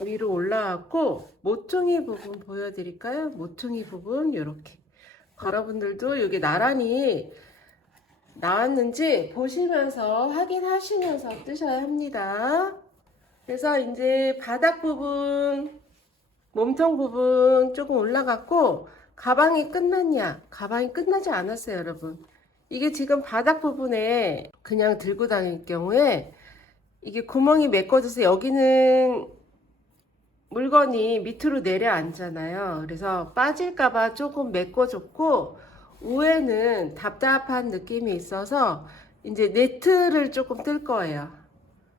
위로 올라왔고 모퉁이 부분 보여드릴까요? 모퉁이 부분 이렇게. 여러분들도 여기 나란히 나왔는지 보시면서 확인하시면서 뜨셔야 합니다. 그래서 이제 바닥 부분, 몸통 부분 조금 올라갔고 가방이 끝났냐? 가방이 끝나지 않았어요, 여러분. 이게 지금 바닥 부분에 그냥 들고 다닐 경우에 이게 구멍이 메꿔져서 여기는 물건이 밑으로 내려앉잖아요. 그래서 빠질까봐 조금 메꿔줬고 위에는 답답한 느낌이 있어서 이제 네트를 조금 뜰 거예요.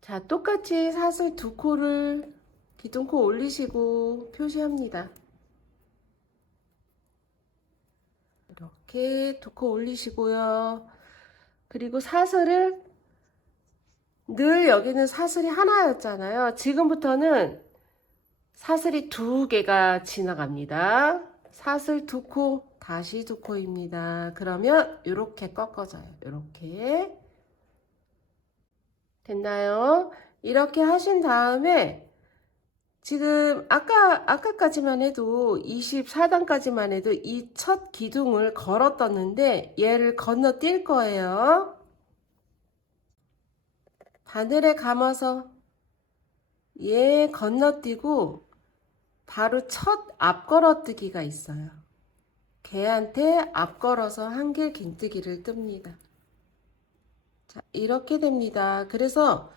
자, 똑같이 사슬 두 코를 기둥코 올리시고 표시합니다. 이렇게 두 코 올리시고요. 그리고 사슬을 늘 여기는 사슬이 하나였잖아요. 지금부터는 사슬이 두 개가 지나갑니다. 사슬 두 코, 다시 두 코입니다. 그러면 이렇게 꺾어져요. 이렇게. 됐나요? 이렇게 하신 다음에 지금 아까까지만 해도 24단까지만 해도 이 첫 기둥을 걸어 떴는데 얘를 건너뛸 거예요. 바늘에 감아서 얘 건너뛰고 바로 첫 앞걸어뜨기가 있어요. 걔한테 앞걸어서 한길 긴뜨기를 뜹니다. 자, 이렇게 됩니다. 그래서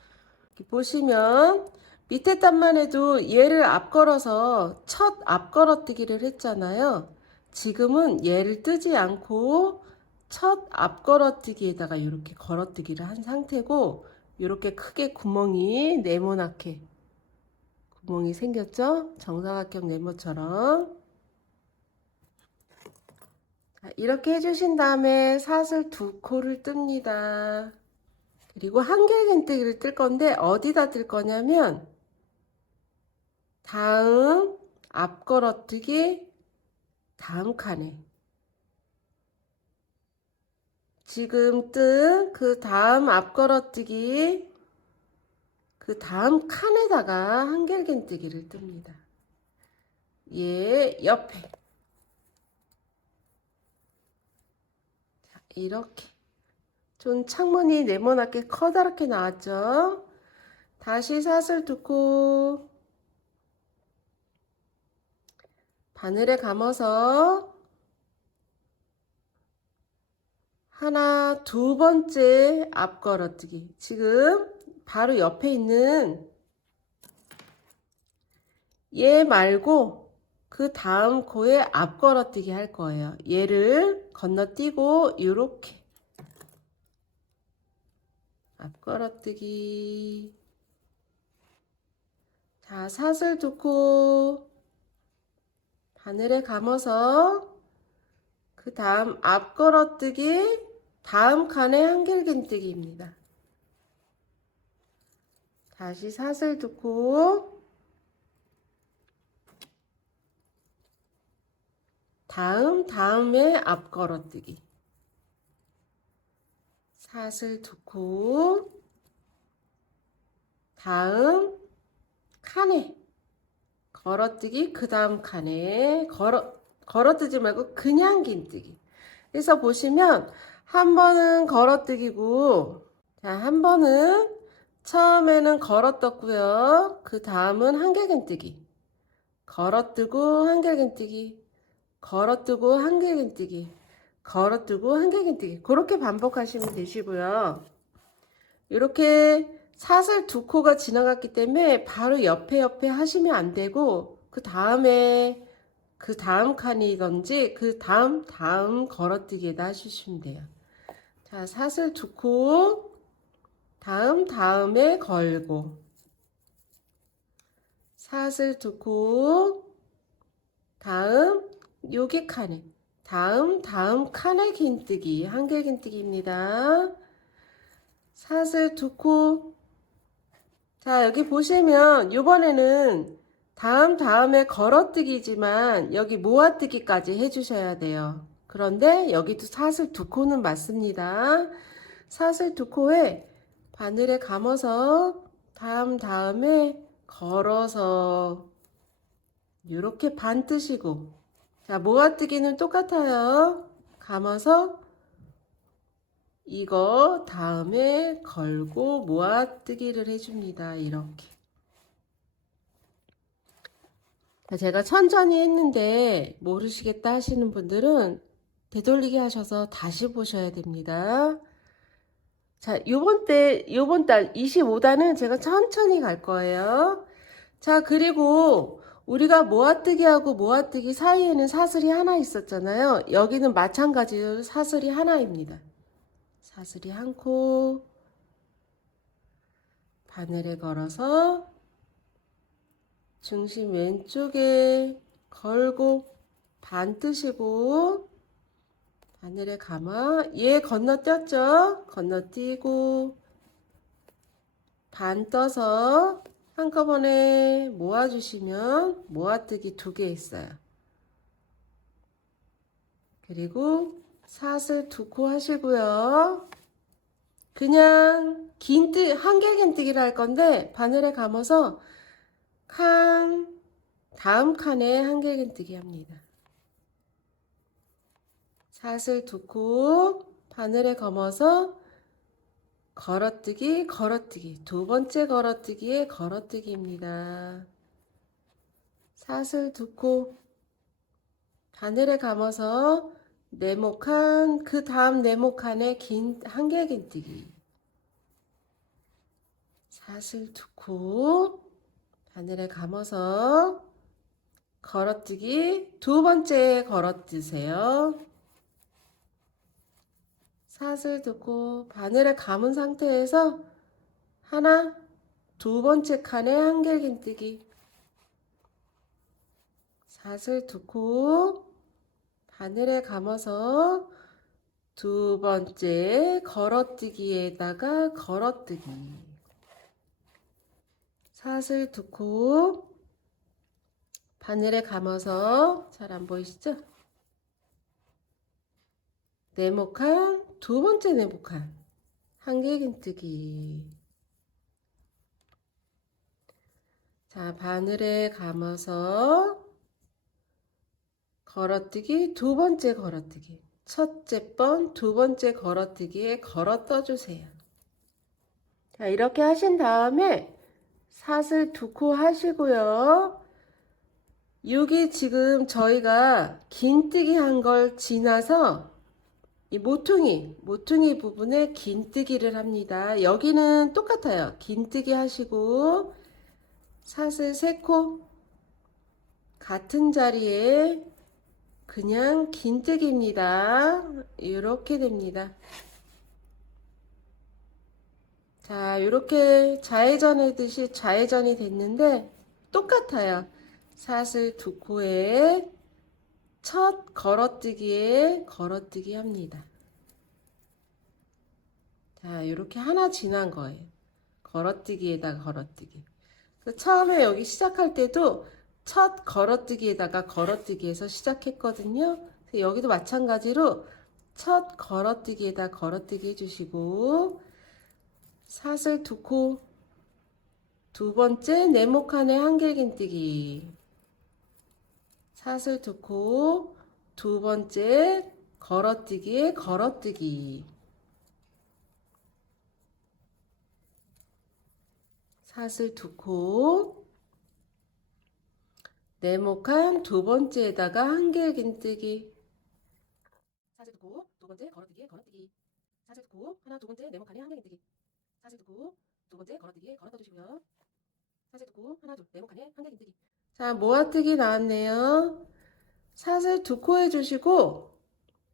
보시면 밑에 단만 해도 얘를 앞걸어서 첫 앞걸어뜨기를 했잖아요. 지금은 얘를 뜨지 않고 첫 앞걸어뜨기에다가 이렇게 걸어뜨기를 한 상태고 이렇게 크게 구멍이 네모나게 구멍이 생겼죠? 정사각형 네모처럼. 자, 이렇게 해주신 다음에 사슬 두 코를 뜹니다. 그리고 한길긴뜨기를 뜰 건데 어디다 뜰 거냐면 다음 앞걸어뜨기 다음 칸에 지금 뜬 그 다음 앞걸어뜨기 그 다음 칸에다가 한길긴뜨기를 뜹니다. 얘 옆에 자, 이렇게 좀 창문이 네모나게 커다랗게 나왔죠. 다시 사슬 두 코 바늘에 감아서 하나 두 번째 앞걸어뜨기 지금 바로 옆에 있는 얘 말고 그 다음 코에 앞걸어뜨기 할 거예요. 얘를 건너뛰고 이렇게 앞걸어뜨기. 자, 사슬 두 코 바늘에 감아서 그 다음 앞걸어뜨기 다음 칸에 한길긴뜨기입니다. 다시 사슬 두 코 다음에 앞걸어뜨기. 사슬 두 코, 다음 칸에 걸어뜨기, 그 다음 칸에 걸어뜨지 말고 그냥 긴뜨기. 그래서 보시면 한 번은 걸어뜨기고, 자, 한 번은 처음에는 걸어떴고요. 그 다음은 한길긴뜨기. 걸어뜨고 한길긴뜨기. 걸어뜨고 한길긴뜨기. 걸어뜨고 한길긴뜨기. 그렇게 반복하시면 되시고요. 이렇게 사슬 두 코가 지나갔기 때문에 바로 옆에 하시면 안 되고, 그 다음에 그 다음 칸이든지 그 다음 걸어뜨기에다 하시면 돼요. 자, 사슬 두 코, 다음에 걸고, 사슬 두 코, 여기 칸에, 다음 칸에 긴뜨기, 한길 긴뜨기입니다. 사슬 두 코. 자, 여기 보시면 이번에는 다음에 걸어뜨기지만 여기 모아뜨기까지 해주셔야 돼요. 그런데 여기도 사슬 두 코는 맞습니다. 사슬 두 코에 바늘에 감아서 다음에 걸어서 이렇게 반 뜨시고, 자, 모아뜨기는 똑같아요. 감아서 이거 다음에 걸고 모아뜨기를 해줍니다. 이렇게. 제가 천천히 했는데 모르시겠다 하시는 분들은 되돌리기 하셔서 다시 보셔야 됩니다. 자, 요번 달 25단은 제가 천천히 갈 거예요. 자, 그리고 우리가 모아뜨기하고 모아뜨기 사이에는 사슬이 하나 있었잖아요. 여기는 마찬가지로 사슬이 하나입니다. 사슬이 한 코, 바늘에 걸어서 중심 왼쪽에 걸고 반 뜨시고, 바늘에 감아 얘 건너뛰었죠? 건너뛰고 반 떠서 한꺼번에 모아주시면 모아뜨기 두 개 있어요. 그리고 사슬 두 코 하시고요. 그냥 한길 긴뜨기를 할 건데 바늘에 감아서 다음 칸에 한길 긴뜨기 합니다. 사슬 두 코, 바늘에 감아서 걸어뜨기, 두 번째 걸어뜨기에 걸어뜨기입니다. 사슬 두 코, 바늘에 감아서 네모칸, 그 다음 네모칸에 한길 긴뜨기. 사슬 두 코, 바늘에 감아서 걸어뜨기, 두 번째 걸어뜨세요. 사슬 두 코, 바늘에 감은 상태에서 두 번째 칸에 한길 긴뜨기. 사슬 두 코, 바늘에 감아서 두 번째 걸어뜨기에다가 걸어뜨기. 사슬 두 코, 바늘에 감아서, 잘 안 보이시죠? 네모칸, 두 번째 네모칸, 한길 긴뜨기. 자, 바늘에 감아서 걸어뜨기, 두 번째 걸어뜨기. 첫째 번, 두 번째 걸어뜨기에 걸어 떠주세요. 자, 이렇게 하신 다음에 사슬 두 코 하시고요. 여기 지금 저희가 긴뜨기 한 걸 지나서 이 모퉁이 부분에 긴뜨기를 합니다. 여기는 똑같아요. 긴뜨기 하시고 사슬 세 코 같은 자리에 그냥 긴뜨기입니다. 이렇게 됩니다. 자, 이렇게 좌회전하듯이 좌회전이 됐는데 똑같아요. 사슬 두 코에 첫 걸어뜨기에 걸어뜨기 합니다. 자, 이렇게 하나 지난 거예요. 걸어뜨기에다가 걸어뜨기. 처음에 여기 시작할 때도 첫 걸어뜨기에다가 걸어뜨기에서 시작했거든요. 여기도 마찬가지로 첫 걸어뜨기에다 걸어뜨기 해주시고 사슬 두 코 두 번째 네모칸에 한길긴뜨기 사슬 두 코 두 번째 걸어뜨기에 걸어뜨기 사슬 두 코 네모칸 두 번째에다가 한길긴뜨기 사슬 두 코 두 번째 걸어뜨기에 걸어뜨기 사슬 두 코 하나 두 번째 네모칸에 한길긴뜨기 사슬 두 코 두 번째 걸어뜨기에 걸어떠주시고요. 사슬 두 코 하나 둘 네모칸에 한길긴뜨기 자 모아뜨기 나왔네요. 사슬 두 코 해주시고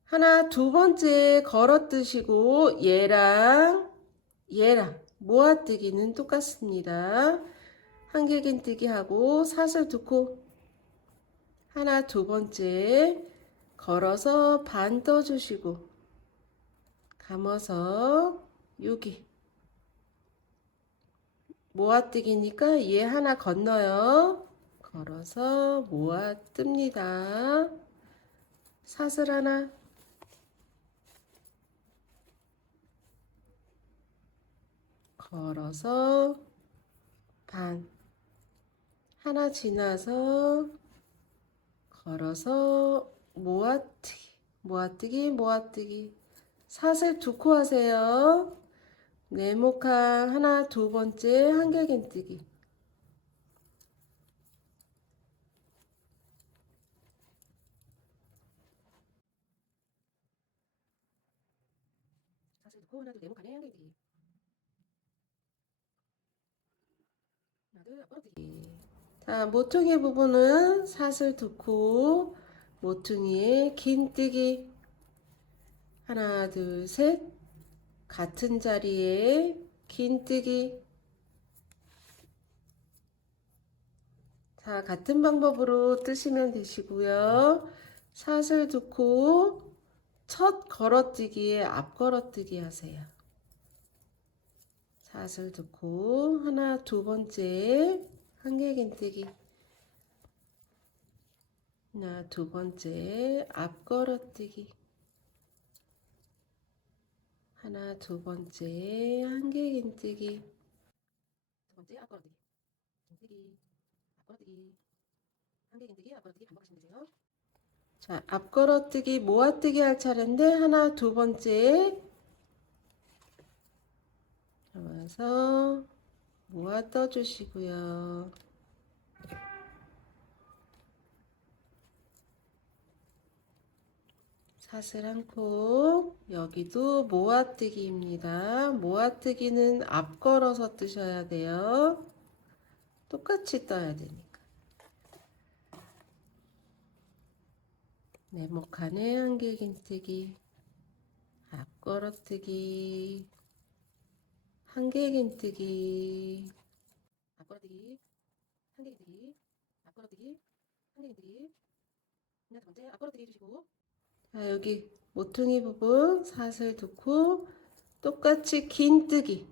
하나 두 번째 걸어뜨시고 얘랑 모아뜨기는 똑같습니다. 한길긴뜨기 하고 사슬 두 코 하나 두 번째 걸어서 반 떠주시고 감아서 여기 모아뜨기니까 얘 하나 건너요. 걸어서 모아뜹니다. 사슬 하나 걸어서 반 하나 지나서 걸어서 모아뜨기 사슬 두 코 하세요. 네모칸 하나 두 번째 한길긴뜨기 사슬 두 코 하나 둘 네모칸에 한길긴뜨기 하나 둘 앞걸어뜨기 자 모퉁이 부분은 사슬 두 코 모퉁이에 긴뜨기 하나 둘 셋 같은 자리에 긴뜨기 자 같은 방법으로 뜨시면 되시고요. 사슬 두 코 첫 걸어뜨기에 앞 걸어뜨기 하세요. 사슬 두 코 하나 두 번째 한길긴뜨기 하나 두 번째 앞 걸어뜨기 하나 두 번째 한길긴뜨기 두 번째 앞 걸어뜨기 긴뜨기 앞 걸어뜨기 한길긴뜨기 앞 걸어뜨기 반복하시면 되세요. 자, 앞 걸어뜨기 모아뜨기 할 차례인데 하나 두 번째 들어와서 모아 떠주시고요. 사슬 한 코 여기도 모아뜨기입니다. 모아뜨기는 앞 걸어서 뜨셔야 돼요. 똑같이 떠야 되니까. 네모칸에 한길긴뜨기 앞 걸어뜨기 한길긴뜨기 앞 걸어뜨기 한길긴뜨기 앞 걸어뜨기 한길긴뜨기 하나 두 번째 앞 걸어뜨기 해주시고 자 여기 모퉁이 부분 사슬 두 코 똑같이 긴뜨기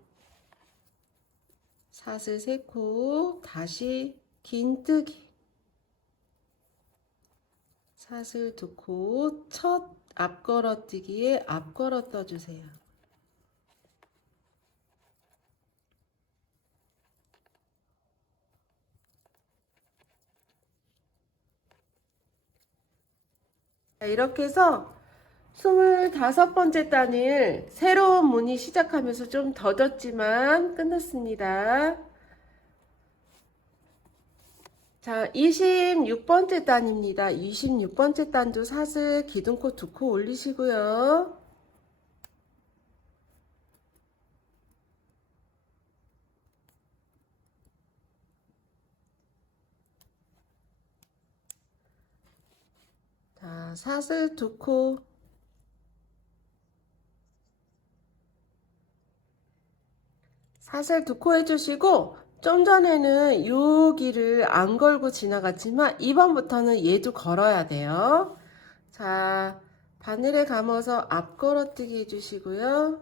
사슬 세 코 다시 긴뜨기 사슬 두 코 첫 앞 걸어뜨기에 앞 걸어 떠주세요. 이렇게 해서 25번째 단을 새로운 무늬 시작하면서 좀 더뎠지만 끝났습니다. 자, 26번째 단입니다. 26번째 단도 사슬 기둥코 두 코 올리시고요. 자, 사슬 두 코 사슬 두 코 해주시고 좀 전에는 여기를 안 걸고 지나갔지만 이번부터는 얘도 걸어야 돼요. 자, 바늘에 감아서 앞 걸어뜨기 해주시고요.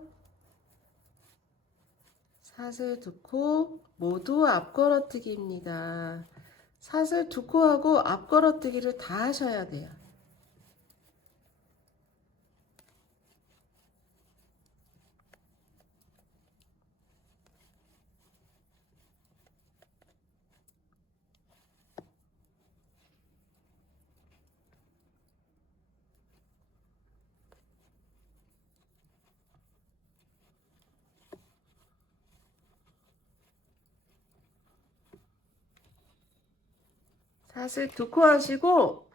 사슬 두 코 모두 앞 걸어뜨기입니다. 사슬 두 코하고 앞 걸어뜨기를 다 하셔야 돼요. 사슬 2코 하시고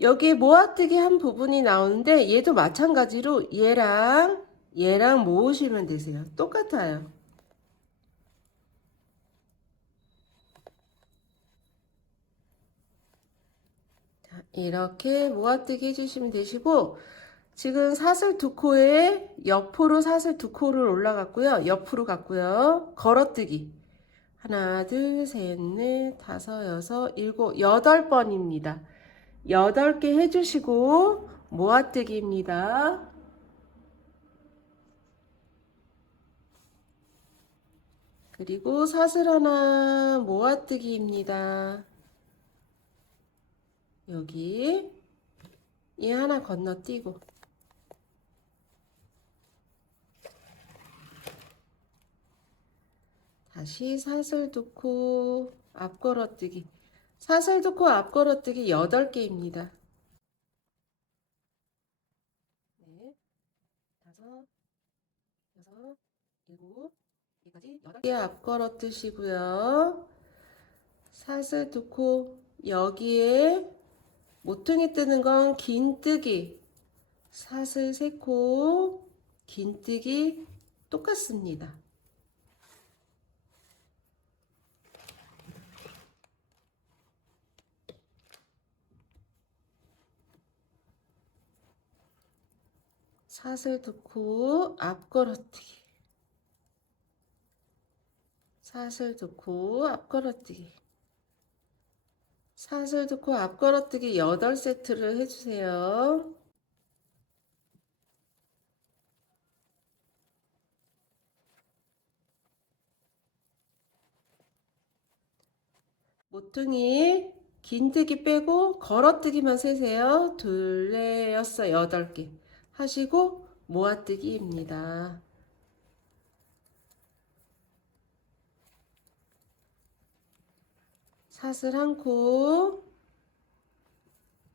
여기에 모아뜨기 한 부분이 나오는데 얘도 마찬가지로 얘랑 모으시면 되세요. 똑같아요. 자, 이렇게 모아뜨기 해주시면 되시고 지금 사슬 2코에 옆으로 사슬 2코를 올라갔고요. 옆으로 갔고요. 걸어뜨기 하나 둘 셋 넷 다섯 여섯 일곱 8번입니다. 8개 해주시고 모아뜨기입니다. 그리고 사슬 하나 모아뜨기입니다. 여기 얘 하나 건너뛰고 다시 사슬 2코 앞걸어뜨기 사슬 2코 앞걸어뜨기 8개입니다. 네, 다섯, 여섯, 일곱, 여기까지 8개 앞걸어 뜨시고요. 사슬 2코 여기에 모퉁이 뜨는 건 긴뜨기 사슬 3코 긴뜨기 똑같습니다. 사슬 2코 앞걸어뜨기 사슬 2코 앞걸어뜨기 사슬 2코 앞걸어뜨기 8세트를 해주세요. 모퉁이 긴뜨기 빼고 걸어뜨기만 세세요. 둘, 넷, 여섯, 8개 하시고 모아뜨기입니다. 사슬 1코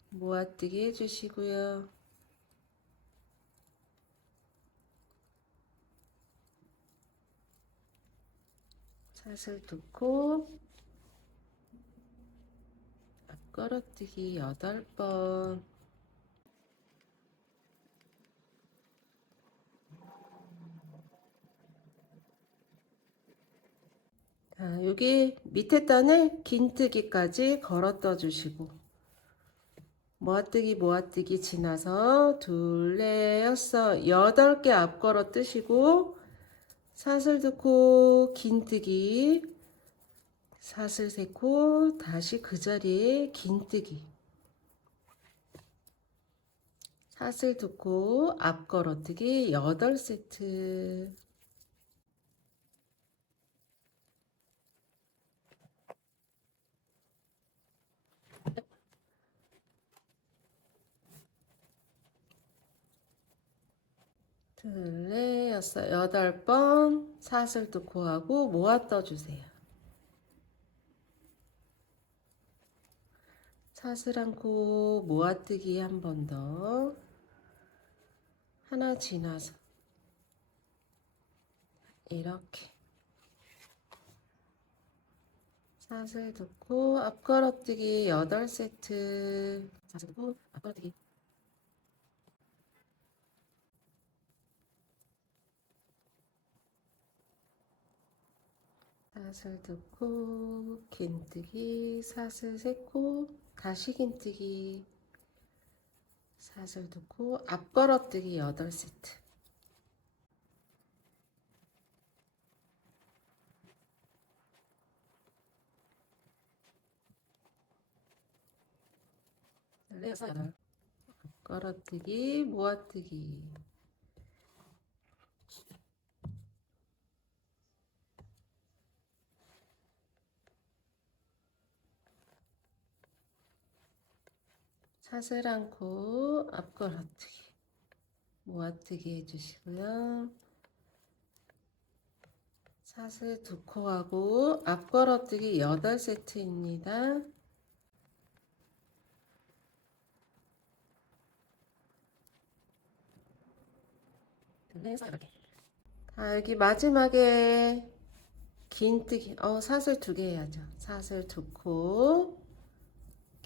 모아뜨기 해주시고요. 사슬 2코 앞걸어뜨기 8번 자, 여기 밑에 단을 긴뜨기까지 걸어 떠주시고 모아뜨기 지나서 둘, 넷, 여섯, 8개 앞걸어 뜨시고 사슬 2코 긴뜨기 사슬 3코 다시 그 자리에 긴뜨기 사슬 2코 앞걸어뜨기 8세트 둘, 넷, 여섯, 8번 사슬 2코하고 모아 떠주세요. 사슬 1코 모아뜨기 한 번 더 하나 지나서 이렇게 사슬 2코 앞걸어뜨기 8세트 사슬 2코 앞걸어뜨기 사슬 2코 긴뜨기 사슬 3코 다시 긴뜨기 사슬 2코 앞걸어뜨기 8세트 앞걸어뜨기 모아뜨기 사슬 1코 앞걸어뜨기 모아뜨기 해주시고요. 사슬 2코하고 앞걸어뜨기 8세트입니다. 자, 여기 마지막에 긴뜨기 사슬 2개 해야죠. 사슬 2코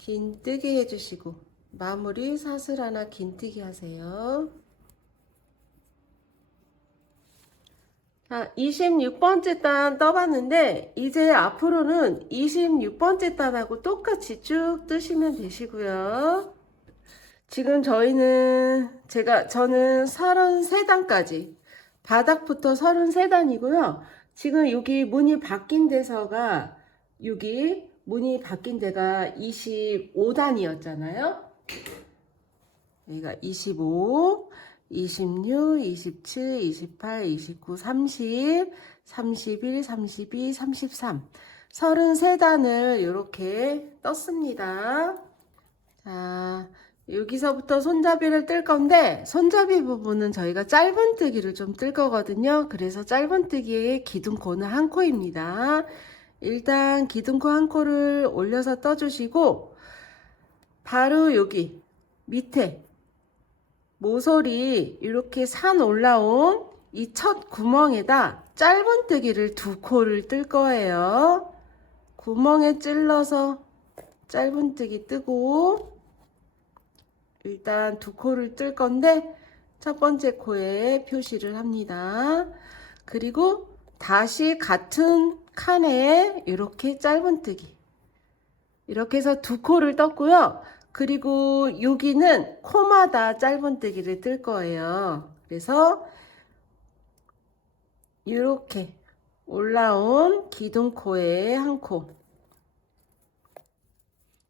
긴뜨기 해주시고 마무리 사슬 하나 긴뜨기 하세요. 자, 26번째 단 떠봤는데 이제 앞으로는 26번째 단하고 똑같이 쭉 뜨시면 되시고요. 지금 저는 33단까지 바닥부터 33단이고요. 지금 여기 문이 바뀐 데서가 여기 문이 바뀐 데가 25단이었잖아요. 여기가 25, 26, 27, 28, 29, 30, 31, 32, 33 33단을 이렇게 떴습니다. 자, 여기서부터 손잡이를 뜰 건데 손잡이 부분은 저희가 짧은뜨기를 좀 뜰 거거든요. 그래서 짧은뜨기의 기둥코는 한 코입니다. 일단 기둥코 한 코를 올려서 떠주시고 바로 여기 밑에 모서리 이렇게 산 올라온 이 첫 구멍에다 짧은뜨기를 2코를 뜰 거예요. 구멍에 찔러서 짧은뜨기 뜨고 일단 2코를 뜰 건데 첫 번째 코에 표시를 합니다. 그리고 다시 같은 칸에 이렇게 짧은뜨기 이렇게 해서 2코를 떴고요. 그리고 여기는 코마다 짧은뜨기를 뜰 거예요. 그래서 이렇게 올라온 기둥코에 한 코,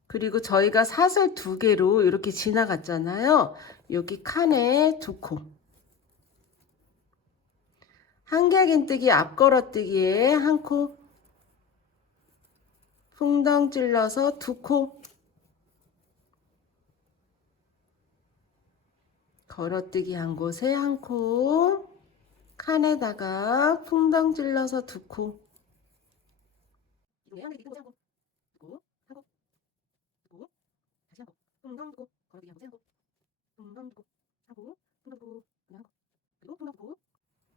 그리고 저희가 사슬 2개로 이렇게 지나갔잖아요. 여기 칸에 2코, 한길긴뜨기 앞걸어뜨기에 한 코, 풍덩 찔러서 2코, 걸어뜨기 한 곳에 한 코, 칸에다가 풍덩 찔러서 2코,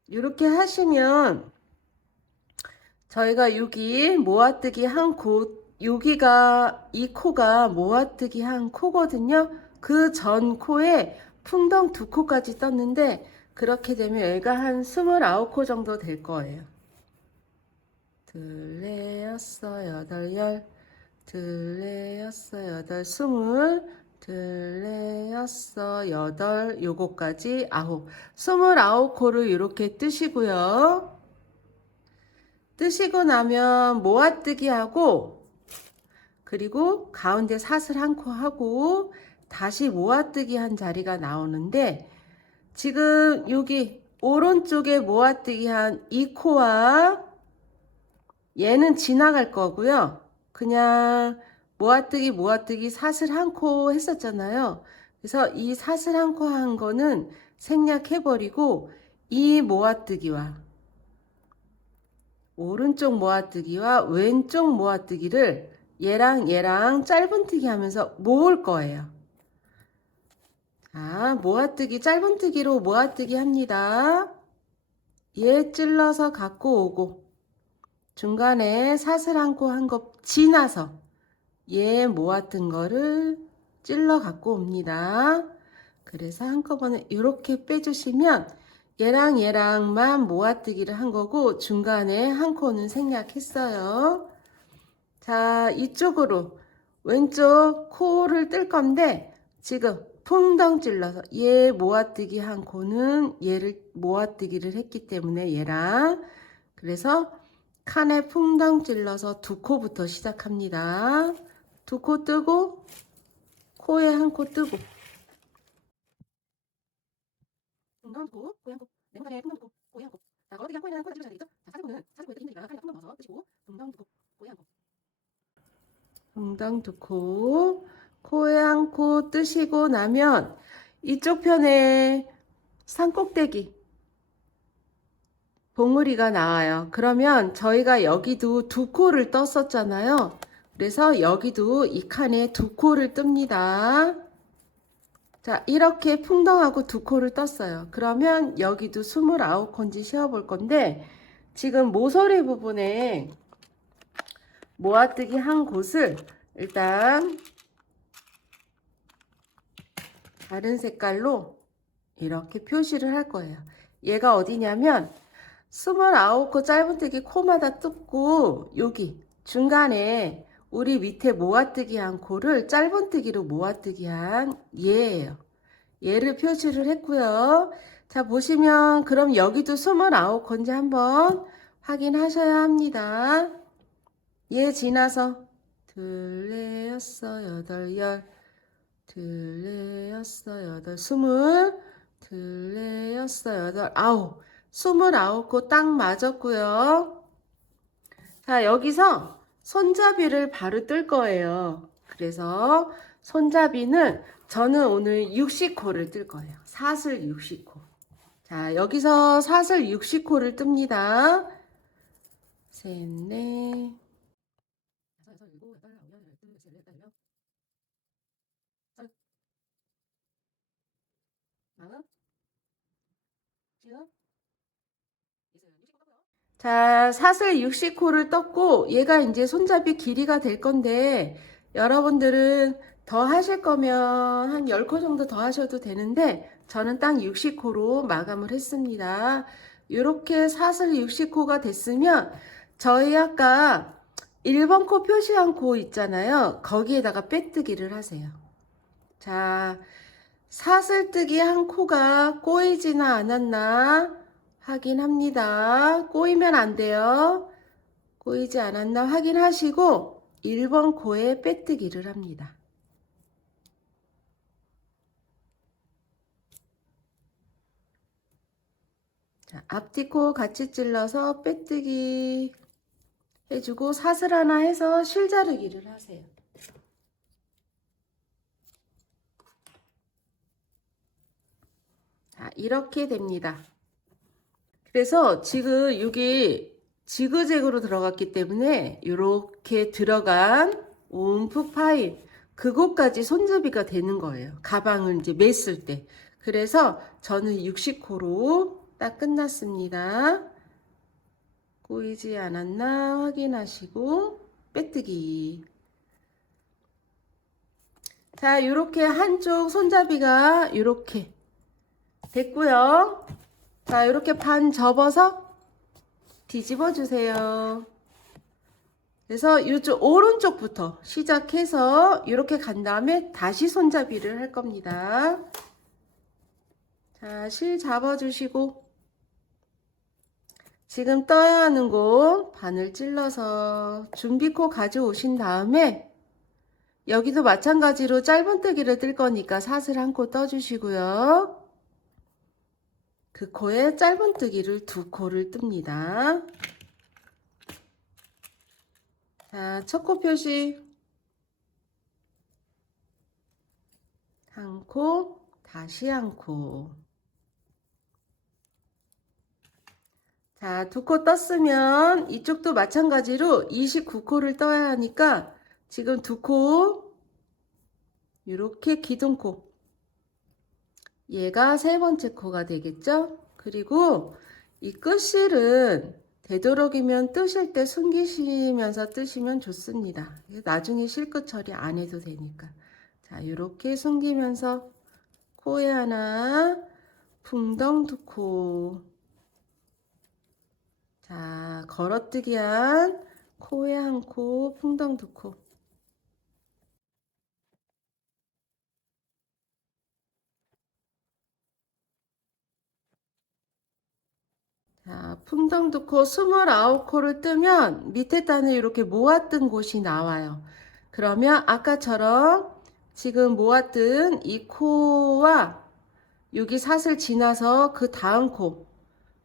이렇게 하시면 저희가 여기 모아뜨기 한 곳, 여기가 이 코가 모아뜨기 한 코거든요. 그 전 코에 풍덩 2코까지 떴는데 그렇게 되면 얘가 한 29코 정도 될 거예요. 둘, 여섯, 여덟, 열, 둘, 여섯, 여덟, 20, 둘, 여섯, 여덟, 요거까지 9, 29코를 이렇게 뜨시고요. 뜨시고 나면 모아뜨기 하고 그리고 가운데 사슬 한 코 하고 다시 모아뜨기 한 자리가 나오는데 지금 여기 오른쪽에 모아뜨기 한 이 코와 얘는 지나갈 거고요. 그냥 모아뜨기 사슬 한 코 했었잖아요. 그래서 이 사슬 한 코 한 거는 생략해버리고 이 모아뜨기와 오른쪽 모아뜨기와 왼쪽 모아뜨기를 얘랑 짧은뜨기 하면서 모을 거예요. 자, 모아뜨기 짧은뜨기로 모아뜨기 합니다. 얘 찔러서 갖고 오고 중간에 사슬 한 코 한 거 지나서 얘 모았던 거를 찔러 갖고 옵니다. 그래서 한꺼번에 이렇게 빼주시면 얘랑만 모아뜨기를 한 거고 중간에 한 코는 생략했어요. 자, 이쪽으로 왼쪽 코를 뜰 건데 지금 풍덩 찔러서 얘 모아뜨기 한 코는 얘를 모아뜨기를 했기 때문에 얘랑 그래서 칸에 풍덩 찔러서 2코부터 시작합니다. 2코 뜨고 코에 한 코 뜨고 풍덩 뜨고 코에 한 코, 네모칸에 풍덩 뜨고 코에 한 코. 자, 걸어뜨기 한 코에는 한 코가 찔러져야 되겠죠? 자, 사슬코는 힘들니까 칸에 풍덩 넣어서 뜨시고 풍덩 뜨고 코에 한 코. 풍덩 뜨고 코에 한 코 뜨시고 나면 이쪽 편에 산꼭대기 봉우리가 나와요. 그러면 저희가 여기도 2코를 떴었잖아요. 그래서 여기도 이 칸에 2코를 뜹니다. 자, 이렇게 풍덩하고 2코를 떴어요. 그러면 여기도 29코인지 세어볼 건데 지금 모서리 부분에 모아뜨기 한 곳을 일단 다른 색깔로 이렇게 표시를 할 거예요. 얘가 어디냐면 29코 짧은뜨기 코마다 뜯고 여기 중간에 우리 밑에 모아뜨기 한 코를 짧은뜨기로 모아뜨기 한 얘예요. 얘를 표시를 했고요. 자, 보시면 그럼 여기도 29코인지 한번 확인하셔야 합니다. 얘 지나서 둘, 넷, 여섯, 여덟, 열, 둘, 넷, 여섯, 여덟, 스물, 둘, 넷, 여섯, 여덟, 아홉, 29코 딱 맞았고요. 자, 여기서 손잡이를 바로 뜰 거예요. 그래서 손잡이는 저는 오늘 60코를 뜰 거예요. 사슬 60코. 자, 여기서 사슬 60코를 뜹니다. 셋, 넷, 다섯, 여섯, 일곱, 여덟, 아홉, 열, 열둘, 열셋, 열넷, 열아홉, 마흔, 지금 자, 사슬 60코를 떴고 얘가 이제 손잡이 길이가 될 건데 여러분들은 더 하실 거면 한 10코 정도 더 하셔도 되는데 저는 딱 60코로 마감을 했습니다. 이렇게 사슬 60코가 됐으면 저희 아까 1번 코 표시한 코 있잖아요. 거기에다가 빼뜨기를 하세요. 자, 사슬뜨기 한 코가 꼬이지나 않았나 확인합니다. 꼬이면 안 돼요. 꼬이지 않았나 확인하시고 1번 코에 빼뜨기를 합니다. 자, 앞뒤 코 같이 찔러서 빼뜨기 해주고 사슬 하나 해서 실자르기를 하세요. 자, 이렇게 됩니다. 그래서 지금 여기 지그재그로 들어갔기 때문에 이렇게 들어간 움푹 파인 그곳까지 손잡이가 되는 거예요. 가방을 이제 맸을 때. 그래서 저는 60코로 딱 끝났습니다. 꼬이지 않았나 확인하시고 빼뜨기. 자, 이렇게 한쪽 손잡이가 이렇게 됐고요. 자, 이렇게 반 접어서 뒤집어 주세요. 그래서 이쪽 오른쪽부터 시작해서 이렇게 간 다음에 다시 손잡이를 할 겁니다. 자, 실 잡아 주시고 지금 떠야 하는 곳 바늘 찔러서 준비코 가져오신 다음에 여기도 마찬가지로 짧은뜨기를 뜰 거니까 사슬 한 코 떠주시고요. 그 코에 짧은뜨기를 2코를 뜹니다. 자, 첫 코 표시 한 코, 다시 한 코. 자, 2코 떴으면 이쪽도 마찬가지로 29코를 떠야 하니까 지금 2코 이렇게 기둥코 얘가 세 번째 코가 되겠죠? 그리고 이 끝실은 되도록이면 뜨실 때 숨기시면서 뜨시면 좋습니다. 나중에 실끝 처리 안 해도 되니까. 자, 이렇게 숨기면서 코에 하나, 풍덩 2코. 자, 걸어뜨기 한 코에 한 코, 풍덩 2코. 자, 풍덩 2코, 29코를 뜨면 밑에 단을 이렇게 모았던 곳이 나와요. 그러면 아까처럼 지금 모았던 이 코와 여기 사슬 지나서 그 다음 코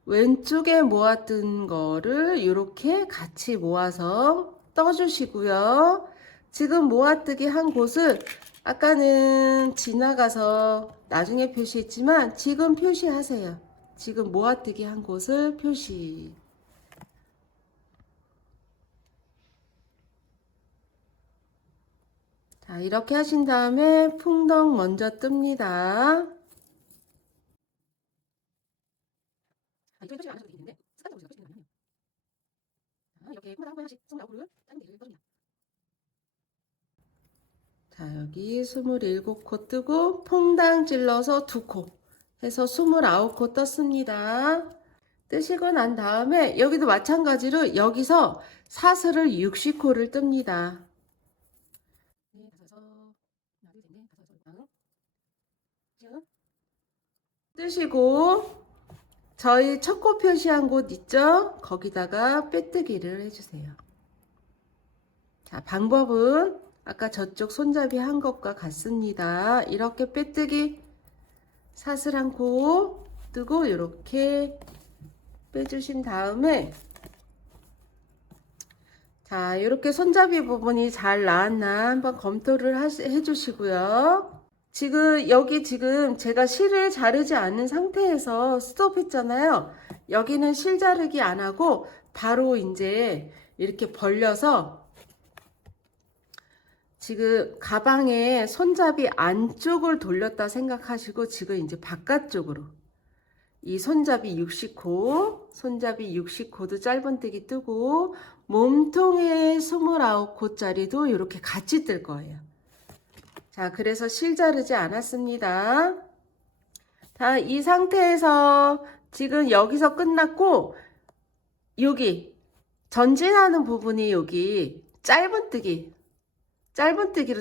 왼쪽에 모았던 거를 이렇게 같이 모아서 떠주시고요. 지금 모아뜨기 한 곳을 아까는 지나가서 나중에 표시했지만 지금 표시하세요. 지금 모아뜨기 한 곳을 표시. 자, 이렇게 하신 다음에 풍덩 먼저 뜹니다. 이쪽에 표시가 안 하셔도 되겠는데 습관적으로 제가 표시는 거예요. 이렇게 코마다 한 번씩 29코를 짧은 길이를 떠줍니다. 자, 여기 27코 뜨고 퐁당 찔러서 2코 해서 29코 떴습니다. 뜨시고 난 다음에 여기도 마찬가지로 여기서 사슬을 60코를 뜹니다. 뜨시고 저희 첫 코 표시한 곳 있죠? 거기다가 빼뜨기를 해주세요. 자, 방법은 아까 저쪽 손잡이 한 것과 같습니다. 이렇게 빼뜨기 사슬 한 코 뜨고 이렇게 빼주신 다음에 자, 이렇게 손잡이 부분이 잘 나왔나 한번 검토를 해주시고요. 여기 지금 제가 실을 자르지 않은 상태에서 스톱했잖아요. 여기는 실 자르기 안 하고 바로 이제 이렇게 벌려서 지금 가방에 손잡이 안쪽을 돌렸다 생각하시고 지금 이제 바깥쪽으로 이 손잡이 60코도 짧은뜨기 뜨고 몸통에 29코짜리도 이렇게 같이 뜰 거예요. 자, 그래서 실 자르지 않았습니다. 자, 이 상태에서 지금 여기서 끝났고 여기 전진하는 부분이 여기 짧은뜨기로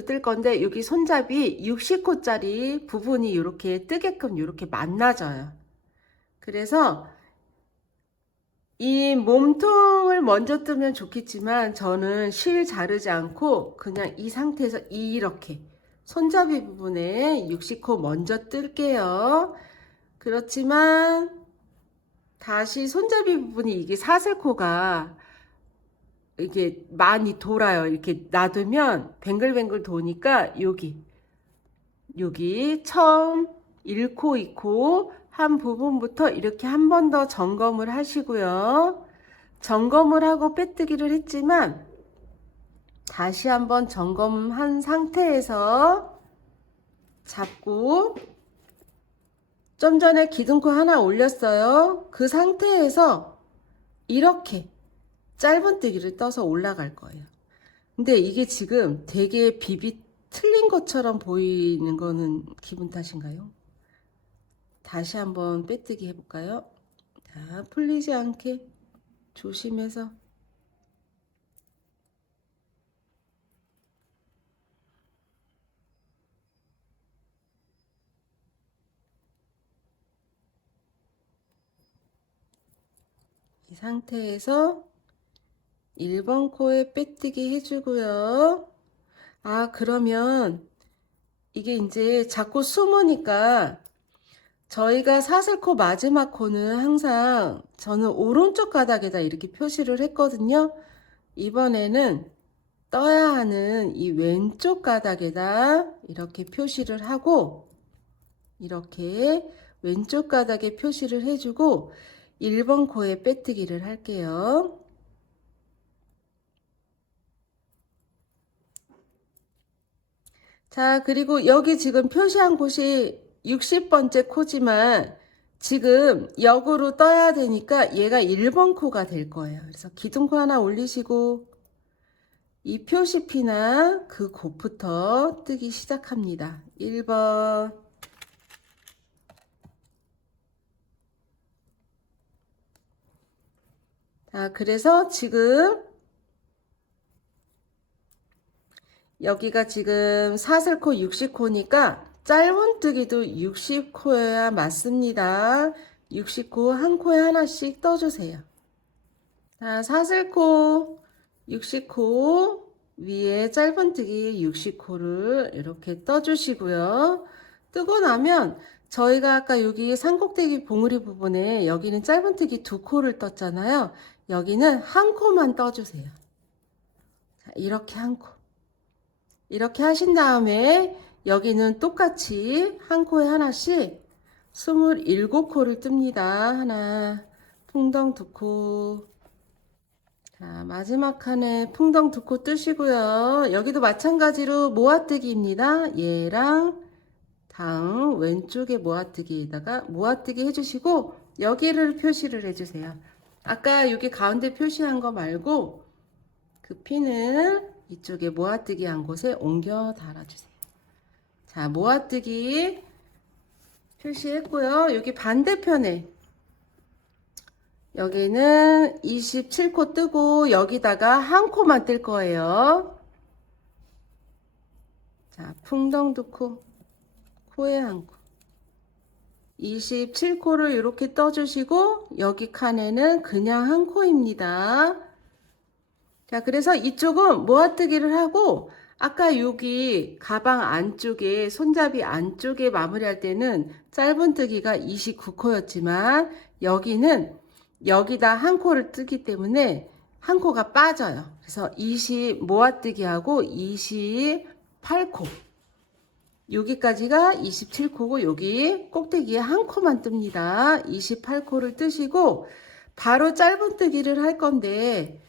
뜰 건데 여기 손잡이 60코짜리 부분이 이렇게 뜨게끔 이렇게 만나져요. 그래서 이 몸통을 먼저 뜨면 좋겠지만 저는 실 자르지 않고 그냥 이 상태에서 이렇게 손잡이 부분에 60코 먼저 뜰게요. 그렇지만 다시 손잡이 부분이 이게 사슬코가 이게 많이 돌아요. 이렇게 놔두면 뱅글뱅글 도니까 여기 처음 1코, 2코 한 부분부터 이렇게 한 번 더 점검을 하시고요. 점검을 하고 빼뜨기를 했지만 다시 한번 점검한 상태에서 잡고 좀 전에 기둥코 하나 올렸어요. 그 상태에서 이렇게 짧은뜨기를 떠서 올라갈 거예요. 근데 이게 지금 되게 비비 틀린 것처럼 보이는 거는 기분 탓인가요? 다시 한번 빼뜨기 해볼까요? 자, 풀리지 않게 조심해서 이 상태에서 1번 코에 빼뜨기 해주고요. 아, 그러면 이게 이제 자꾸 숨으니까 저희가 사슬코 마지막 코는 항상 저는 오른쪽 가닥에다 이렇게 표시를 했거든요. 이번에는 떠야 하는 이 왼쪽 가닥에다 이렇게 표시를 하고 이렇게 왼쪽 가닥에 표시를 해주고 1번 코에 빼뜨기를 할게요. 자, 그리고 여기 지금 표시한 곳이 60번째 코지만 지금 역으로 떠야 되니까 얘가 1번 코가 될 거예요. 그래서 기둥코 하나 올리시고 이 표시피나 그 곳부터 뜨기 시작합니다. 1번. 자, 그래서 지금 여기가 지금 사슬코 60코니까 짧은뜨기도 60코여야 맞습니다. 60코 한 코에 하나씩 떠주세요. 자, 사슬코 60코 위에 짧은뜨기 60코를 이렇게 떠주시고요. 뜨고 나면 저희가 아까 여기 산꼭대기 봉우리 부분에 여기는 짧은뜨기 2코를 떴잖아요. 여기는 한 코만 떠주세요. 자, 이렇게 한 코. 이렇게 하신 다음에 여기는 똑같이 한 코에 하나씩 27코를 뜹니다. 하나, 풍덩 2코. 자, 마지막 칸에 풍덩 2코 뜨시고요. 여기도 마찬가지로 모아뜨기입니다. 얘랑 다음 왼쪽에 모아뜨기에다가 모아뜨기 해주시고 여기를 표시를 해주세요. 아까 여기 가운데 표시한 거 말고 그 핀을 이쪽에 모아뜨기 한 곳에 옮겨 달아주세요. 자, 모아뜨기 표시했고요. 여기 반대편에 여기는 27코 뜨고 여기다가 한 코만 뜰 거예요. 자, 풍덩 2코, 코에 한 코. 27코를 이렇게 떠주시고 여기 칸에는 그냥 한 코입니다. 자, 그래서 이쪽은 모아뜨기를 하고 아까 여기 가방 안쪽에 손잡이 안쪽에 마무리할 때는 짧은뜨기가 29코였지만 여기는 여기다 한 코를 뜨기 때문에 한 코가 빠져요. 그래서 20 모아뜨기하고 28코 여기까지가 27코고 여기 꼭대기에 한 코만 뜹니다. 28코를 뜨시고 바로 짧은뜨기를 할 건데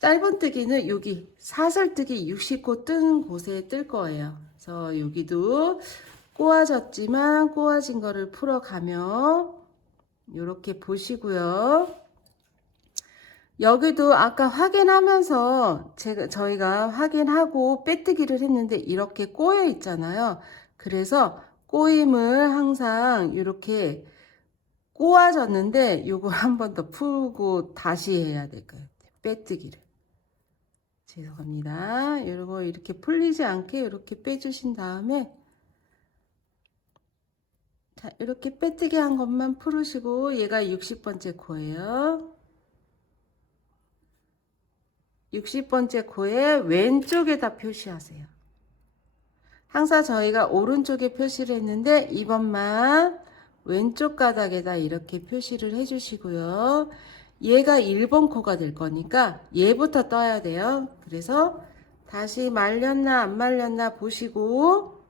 짧은뜨기는 여기 사슬뜨기 60코 뜬 곳에 뜰 거예요. 그래서 여기도 꼬아졌지만 꼬아진 거를 풀어가며 이렇게 보시고요. 여기도 아까 확인하면서 저희가 확인하고 빼뜨기를 했는데 이렇게 꼬여 있잖아요. 그래서 꼬임을 항상 이렇게 꼬아졌는데 요걸 한 번 더 풀고 다시 해야 될 것 같아요. 빼뜨기를. 죄송합니다. 이거 이렇게 풀리지 않게 이렇게 빼주신 다음에 자, 이렇게 빼뜨기 한 것만 풀으시고 얘가 60번째 코예요. 60번째 코에 왼쪽에다 표시하세요. 항상 저희가 오른쪽에 표시를 했는데 이번만 왼쪽 가닥에다 이렇게 표시를 해주시고요. 얘가 1번 코가 될 거니까 얘부터 떠야 돼요. 그래서 다시 말렸나 안 말렸나 보시고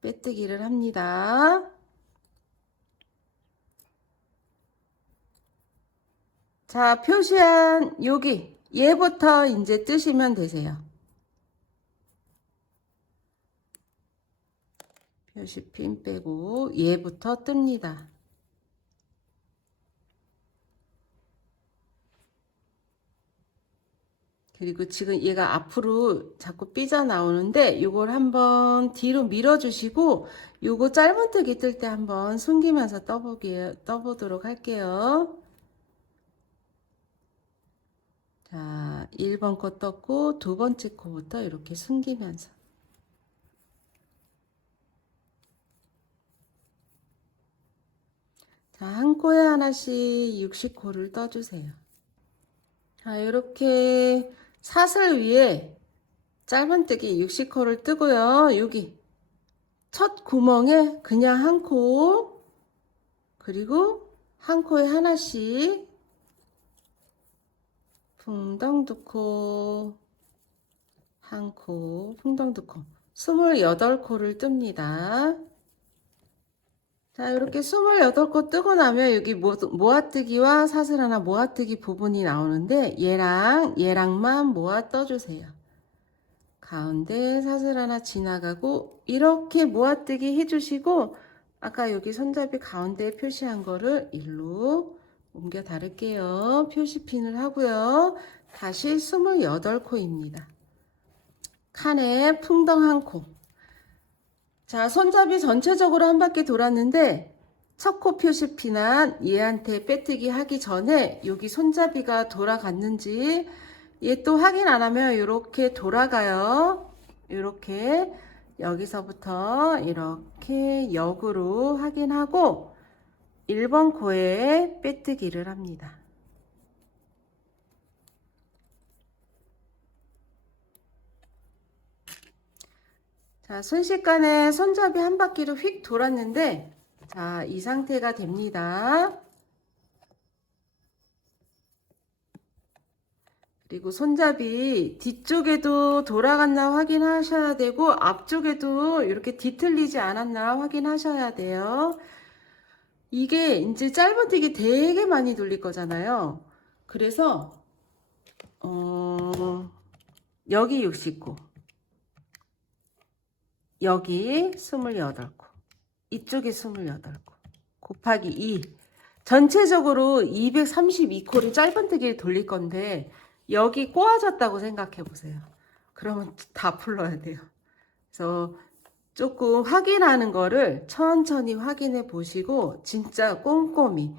빼뜨기를 합니다. 자, 표시한 여기 얘부터 이제 뜨시면 되세요. 표시핀 빼고 얘부터 뜹니다. 그리고 지금 얘가 앞으로 자꾸 삐져나오는데 이걸 한번 뒤로 밀어주시고 요거 짧은뜨기 뜰 때 한번 숨기면서 떠보도록 할게요. 자, 1번 코 떴고 두 번째 코부터 이렇게 숨기면서 자, 한 코에 하나씩 60코를 떠주세요. 자, 이렇게 사슬 위에 짧은뜨기 60코를 뜨고요. 여기 첫 구멍에 그냥 한 코, 그리고 한 코에 하나씩 풍덩 2코, 한 코, 풍덩 2코, 28코를 뜹니다. 자, 이렇게 28코 뜨고 나면 여기 모아뜨기와 사슬 하나 모아뜨기 부분이 나오는데 얘랑만 모아 떠주세요. 가운데 사슬 하나 지나가고 이렇게 모아뜨기 해주시고 아까 여기 손잡이 가운데에 표시한 거를 일로 옮겨 다를게요. 표시핀을 하고요. 다시 28코입니다. 칸에 풍덩 한 코. 자, 손잡이 전체적으로 한 바퀴 돌았는데 첫 코 표시핀한 얘한테 빼뜨기 하기 전에 여기 손잡이가 돌아갔는지 얘 또 확인 안 하면 이렇게 돌아가요. 이렇게 여기서부터 이렇게 역으로 확인하고 1번 코에 빼뜨기를 합니다. 자, 순식간에 손잡이 한 바퀴로 휙 돌았는데 자, 이 상태가 됩니다. 그리고 손잡이 뒤쪽에도 돌아갔나 확인하셔야 되고 앞쪽에도 이렇게 뒤틀리지 않았나 확인하셔야 돼요. 이게 이제 짧은뜨기 되게 많이 돌릴 거잖아요. 그래서 여기 60코, 여기 28코, 이쪽에 28코 곱하기 2 전체적으로 232코를 짧은뜨기를 돌릴 건데 여기 꼬아졌다고 생각해 보세요. 그러면 다 풀러야 돼요. 그래서 조금 확인하는 거를 천천히 확인해 보시고 진짜 꼼꼼히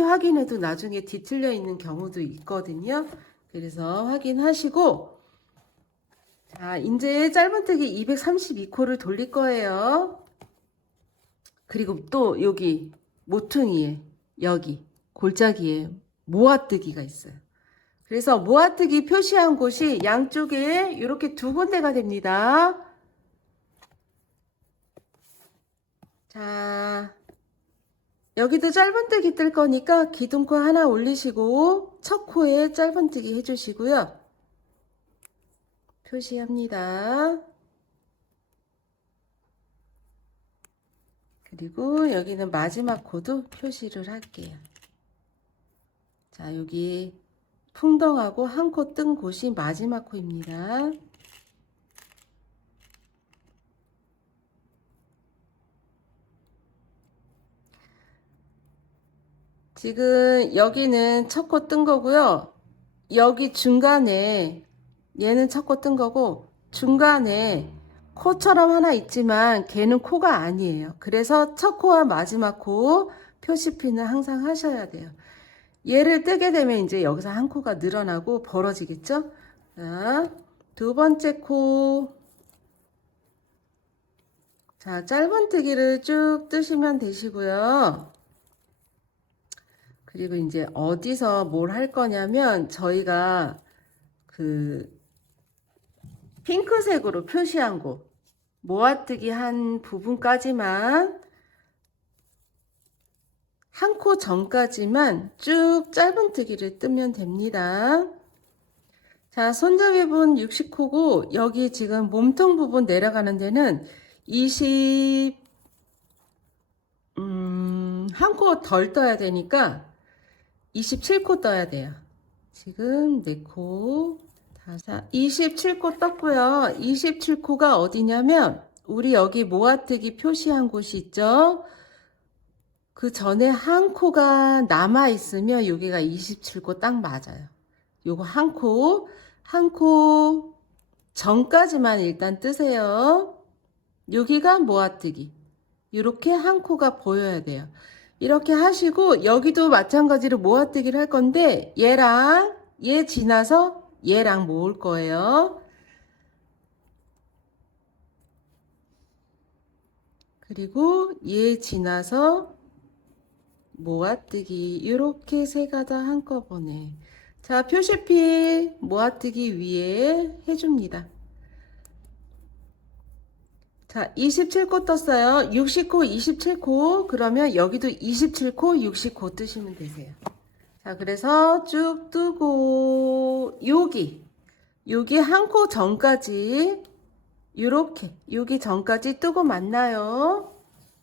확인해도 나중에 뒤틀려 있는 경우도 있거든요. 그래서 확인하시고, 자, 이제 짧은뜨기 232코를 돌릴 거예요. 그리고 또 여기 모퉁이에, 여기 골짜기에 모아뜨기가 있어요. 그래서 모아뜨기 표시한 곳이 양쪽에 이렇게 두 군데가 됩니다. 자, 여기도 짧은뜨기 뜰 거니까 기둥코 하나 올리시고 첫 코에 짧은뜨기 해주시고요. 표시합니다. 그리고 여기는 마지막 코도 표시를 할게요. 자, 여기 풍덩하고 한 코 뜬 곳이 마지막 코입니다. 지금 여기는 첫 코 뜬 거고요. 여기 중간에 얘는 첫 코 뜬 거고 중간에 코처럼 하나 있지만 걔는 코가 아니에요. 그래서 첫 코와 마지막 코 표시핀을 항상 하셔야 돼요. 얘를 뜨게 되면 이제 여기서 한 코가 늘어나고 벌어지겠죠? 자, 두 번째 코. 자, 짧은뜨기를 쭉 뜨시면 되시고요. 그리고 이제 어디서 뭘 할 거냐면 저희가 그 핑크색으로 표시한 곳 모아뜨기 한 부분까지만 한 코 전까지만 쭉 짧은뜨기를 뜨면 됩니다. 자, 손잡이 부분 60코고 여기 지금 몸통 부분 내려가는 데는 1한 코 덜 떠야 되니까 27코 떠야 돼요. 지금 4코, 27코 떴고요. 27코가 어디냐면 우리 여기 모아뜨기 표시한 곳이 있죠. 그 전에 한 코가 남아 있으면 여기가 27코 딱 맞아요. 요거 한 코 전까지만 일단 뜨세요. 여기가 모아뜨기. 이렇게 한 코가 보여야 돼요. 이렇게 하시고 여기도 마찬가지로 모아뜨기를 할 건데 얘랑 얘 지나서 얘랑 모을 거예요. 그리고 얘 지나서 모아뜨기 이렇게 세 가닥 한꺼번에. 자, 표시필 모아뜨기 위에 해줍니다. 자, 27코 떴어요. 60코, 27코. 그러면 여기도 27코, 60코 뜨시면 되세요. 자, 그래서 쭉 뜨고 여기 한 코 전까지 요렇게 여기 전까지 뜨고 맞나요?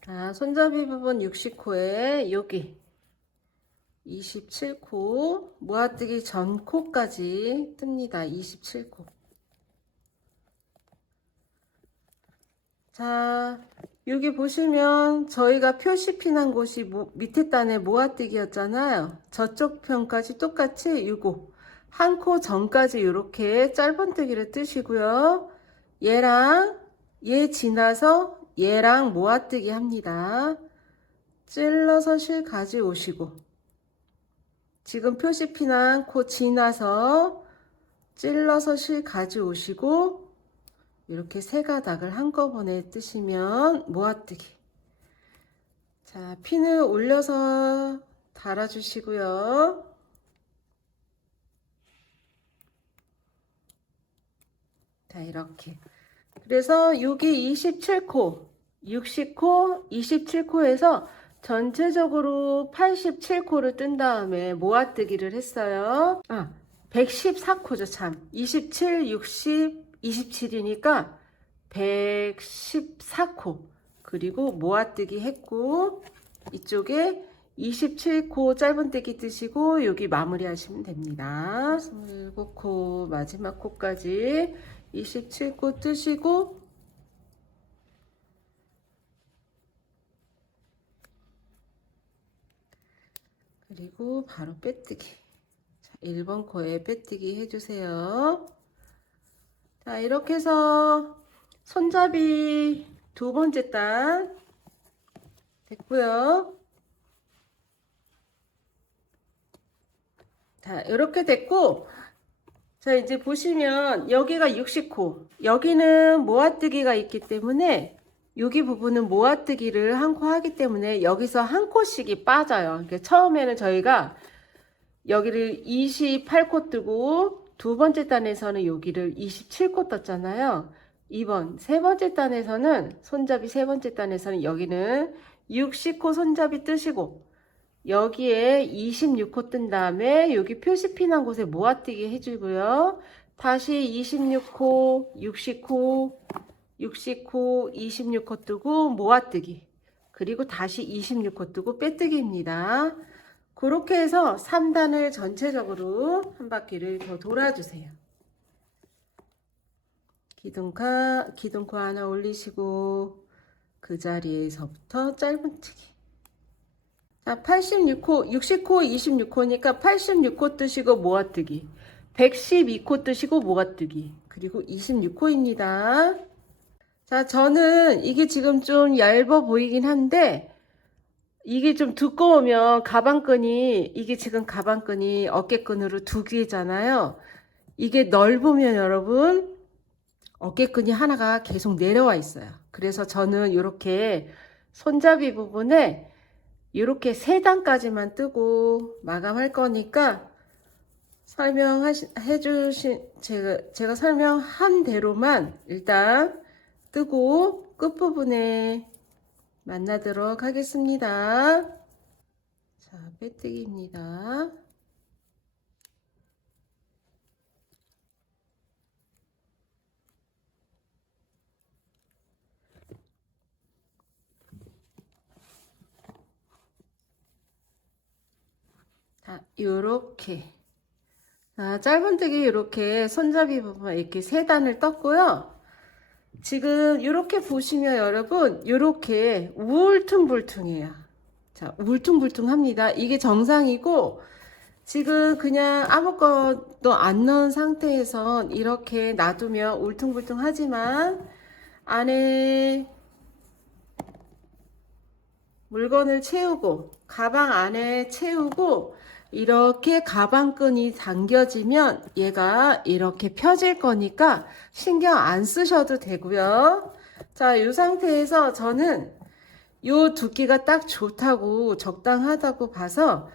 자, 손잡이 부분 60코에 여기 27코 모아뜨기 전 코까지 뜹니다. 27코. 자, 여기 보시면 저희가 표시핀한 곳이 밑에 단에 모아뜨기였잖아요. 저쪽 편까지 똑같이 요거 한 코 전까지 이렇게 짧은뜨기를 뜨시고요. 얘랑 얘 지나서 얘랑 모아뜨기 합니다. 찔러서 실 가져오시고 지금 표시핀한 코 지나서 찔러서 실 가져오시고 이렇게 세 가닥을 한꺼번에 뜨시면 모아뜨기. 자, 핀을 올려서 달아주시고요. 자, 이렇게. 그래서 여기 27코, 60코, 27코에서 전체적으로 87코를 뜬 다음에 모아뜨기를 했어요. 114코죠, 참. 27, 60, 27이니까 114코. 그리고 모아뜨기 했고, 이쪽에 27코 짧은뜨기 뜨시고, 여기 마무리 하시면 됩니다. 27코, 마지막 코까지 27코 뜨시고, 그리고 바로 빼뜨기. 자, 1번 코에 빼뜨기 해주세요. 자, 이렇게 해서 손잡이 두 번째 단 됐고요. 자, 이렇게 됐고, 자, 이제 보시면 여기가 60코, 여기는 모아뜨기가 있기 때문에 여기 부분은 모아뜨기를 한 코 하기 때문에 여기서 한 코씩이 빠져요. 그러니까 처음에는 저희가 여기를 28코 뜨고 두 번째 단에서는 여기를 27코 떴잖아요. 2번 세 번째 단에서는 손잡이 세 번째 단에서는 여기는 60코 손잡이 뜨시고 여기에 26코 뜬 다음에 여기 표시핀 한 곳에 모아뜨기 해주고요. 다시 26코, 60코, 60코, 26코 뜨고 모아뜨기. 그리고 다시 26코 뜨고 빼뜨기입니다. 그렇게 해서 3단을 전체적으로 한 바퀴를 더 돌아주세요. 기둥코 하나 올리시고 그 자리에서부터 짧은뜨기. 자, 86코, 60코, 26코니까 86코 뜨시고 모아뜨기. 112코 뜨시고 모아뜨기. 그리고 26코입니다. 자, 저는 이게 지금 좀 얇아 보이긴 한데 이게 좀 두꺼우면 가방끈이, 이게 지금 가방끈이 어깨끈으로 두 개잖아요. 이게 넓으면 여러분 어깨끈이 하나가 계속 내려와 있어요. 그래서 저는 이렇게 손잡이 부분에 이렇게 3단까지만 뜨고 마감할 거니까 제가 설명한 대로만 일단 뜨고 끝부분에 만나도록 하겠습니다. 자, 빼뜨기입니다. 자, 요렇게. 자, 짧은뜨기 이렇게 손잡이 부분 이렇게 3단을 떴고요. 지금 이렇게 보시면 여러분 이렇게 울퉁불퉁해요. 자, 울퉁불퉁합니다. 이게 정상이고 지금 그냥 아무것도 안 넣은 상태에서 이렇게 놔두면 울퉁불퉁하지만 안에 물건을 채우고 가방 안에 채우고 이렇게 가방끈이 당겨지면 얘가 이렇게 펴질 거니까 신경 안 쓰셔도 되고요. 자, 이 상태에서 저는 요 두께가 딱 좋다고 적당하다고 봐서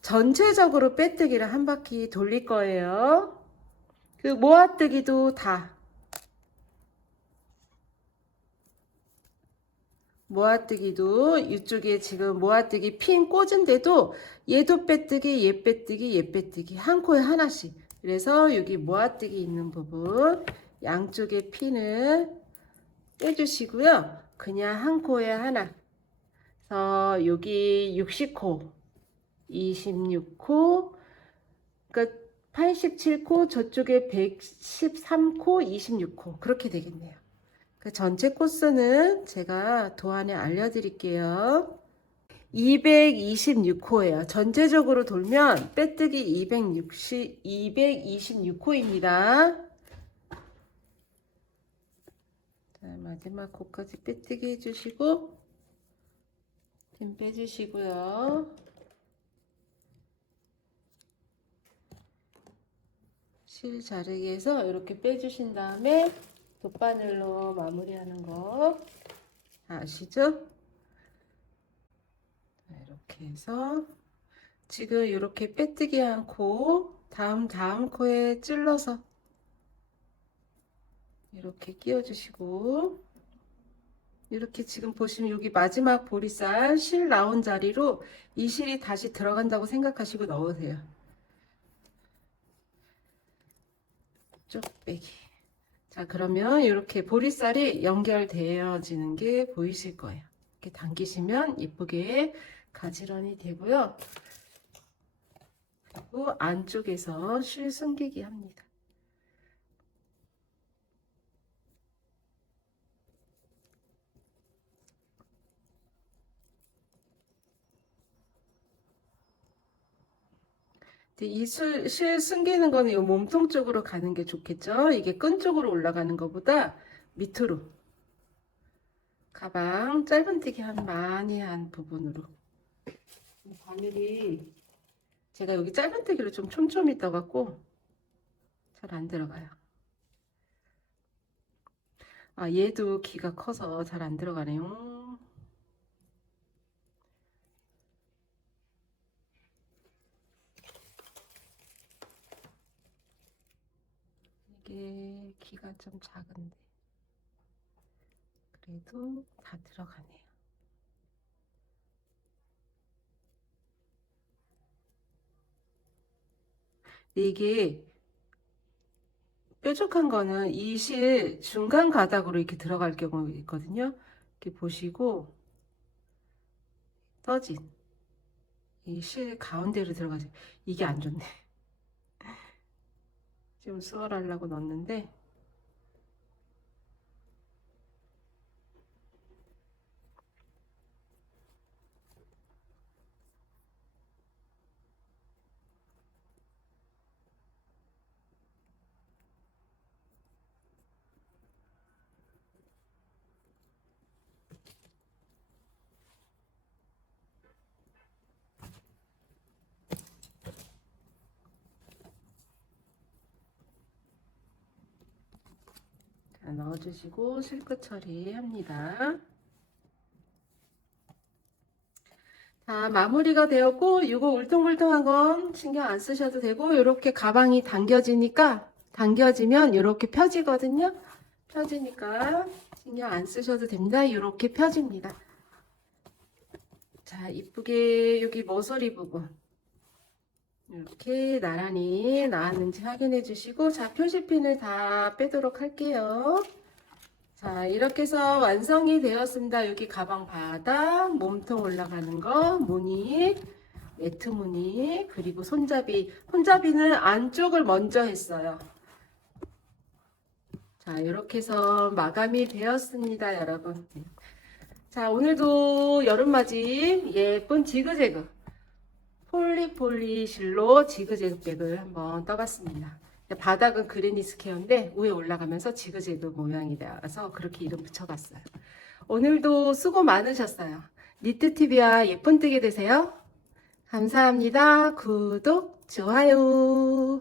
전체적으로 빼뜨기를 한 바퀴 돌릴 거예요. 그 모아뜨기도 다 모아뜨기도 이쪽에 지금 모아뜨기 핀 꽂은데도 얘도 빼뜨기, 얘 빼뜨기, 얘 빼뜨기 한 코에 하나씩. 그래서 여기 모아뜨기 있는 부분 양쪽에 핀을 빼주시고요. 그냥 한 코에 하나. 그래서 여기 60코, 26코, 그러니까 87코, 저쪽에 113코, 26코 그렇게 되겠네요. 그 전체 코스는 제가 도안에 알려드릴게요. 226호예요. 전체적으로 돌면 빼뜨기 226호입니다. 자, 마지막 코까지 빼뜨기 해주시고 핀 빼주시고요. 실 자르기 해서 이렇게 빼주신 다음에 돗바늘로 마무리하는 거 아시죠? 이렇게 해서 지금 이렇게 빼뜨기 한 코 다음 코에 찔러서 이렇게 끼워주시고 이렇게 지금 보시면 여기 마지막 보리쌀 실 나온 자리로 이 실이 다시 들어간다고 생각하시고 넣으세요. 쭉 빼기. 자, 그러면 이렇게 보리쌀이 연결되어지는 게 보이실 거예요. 이렇게 당기시면 예쁘게 가지런히 되고요. 그리고 안쪽에서 실 숨기기 합니다. 실 숨기는 거는 이 몸통 쪽으로 가는 게 좋겠죠? 이게 끈 쪽으로 올라가는 것보다 밑으로. 가방 짧은뜨기 많이 한 부분으로. 바늘이 제가 여기 짧은뜨기로 좀 촘촘히 떠갖고 잘 안 들어가요. 아, 얘도 기가 커서 잘 안 들어가네요. 이게 기가 좀 작은데 그래도 다 들어가네요. 이게 뾰족한 거는 이 실 중간 가닥으로 이렇게 들어갈 경우 있거든요. 이렇게 보시고 떠진 이 실 가운데로 들어가지. 이게 안 좋네. 지금 수월하려고 넣었는데 자, 넣어주시고 실끝 처리합니다. 자, 마무리가 되었고 이거 울퉁불퉁한 건 신경 안 쓰셔도 되고 이렇게 가방이 당겨지면 이렇게 펴지거든요. 펴지니까 신경 안 쓰셔도 됩니다. 이렇게 펴집니다. 자, 이쁘게 여기 모서리 부분 이렇게 나란히 나왔는지 확인해 주시고 자, 표시핀을 다 빼도록 할게요. 자, 이렇게 해서 완성이 되었습니다. 여기 가방 바닥, 몸통 올라가는 거, 무늬, 매트 무늬, 그리고 손잡이. 손잡이는 안쪽을 먼저 했어요. 자, 이렇게 해서 마감이 되었습니다, 여러분. 자, 오늘도 여름맞이 예쁜 지그재그 폴리폴리실로 지그재그 백을 한번 떠봤습니다. 바닥은 그레니스 케어인데 위에 올라가면서 지그재그 모양이 나와서 그렇게 이름 붙여봤어요. 오늘도 수고 많으셨어요. 니트TV와 예쁜 뜨개 되세요. 감사합니다. 구독, 좋아요.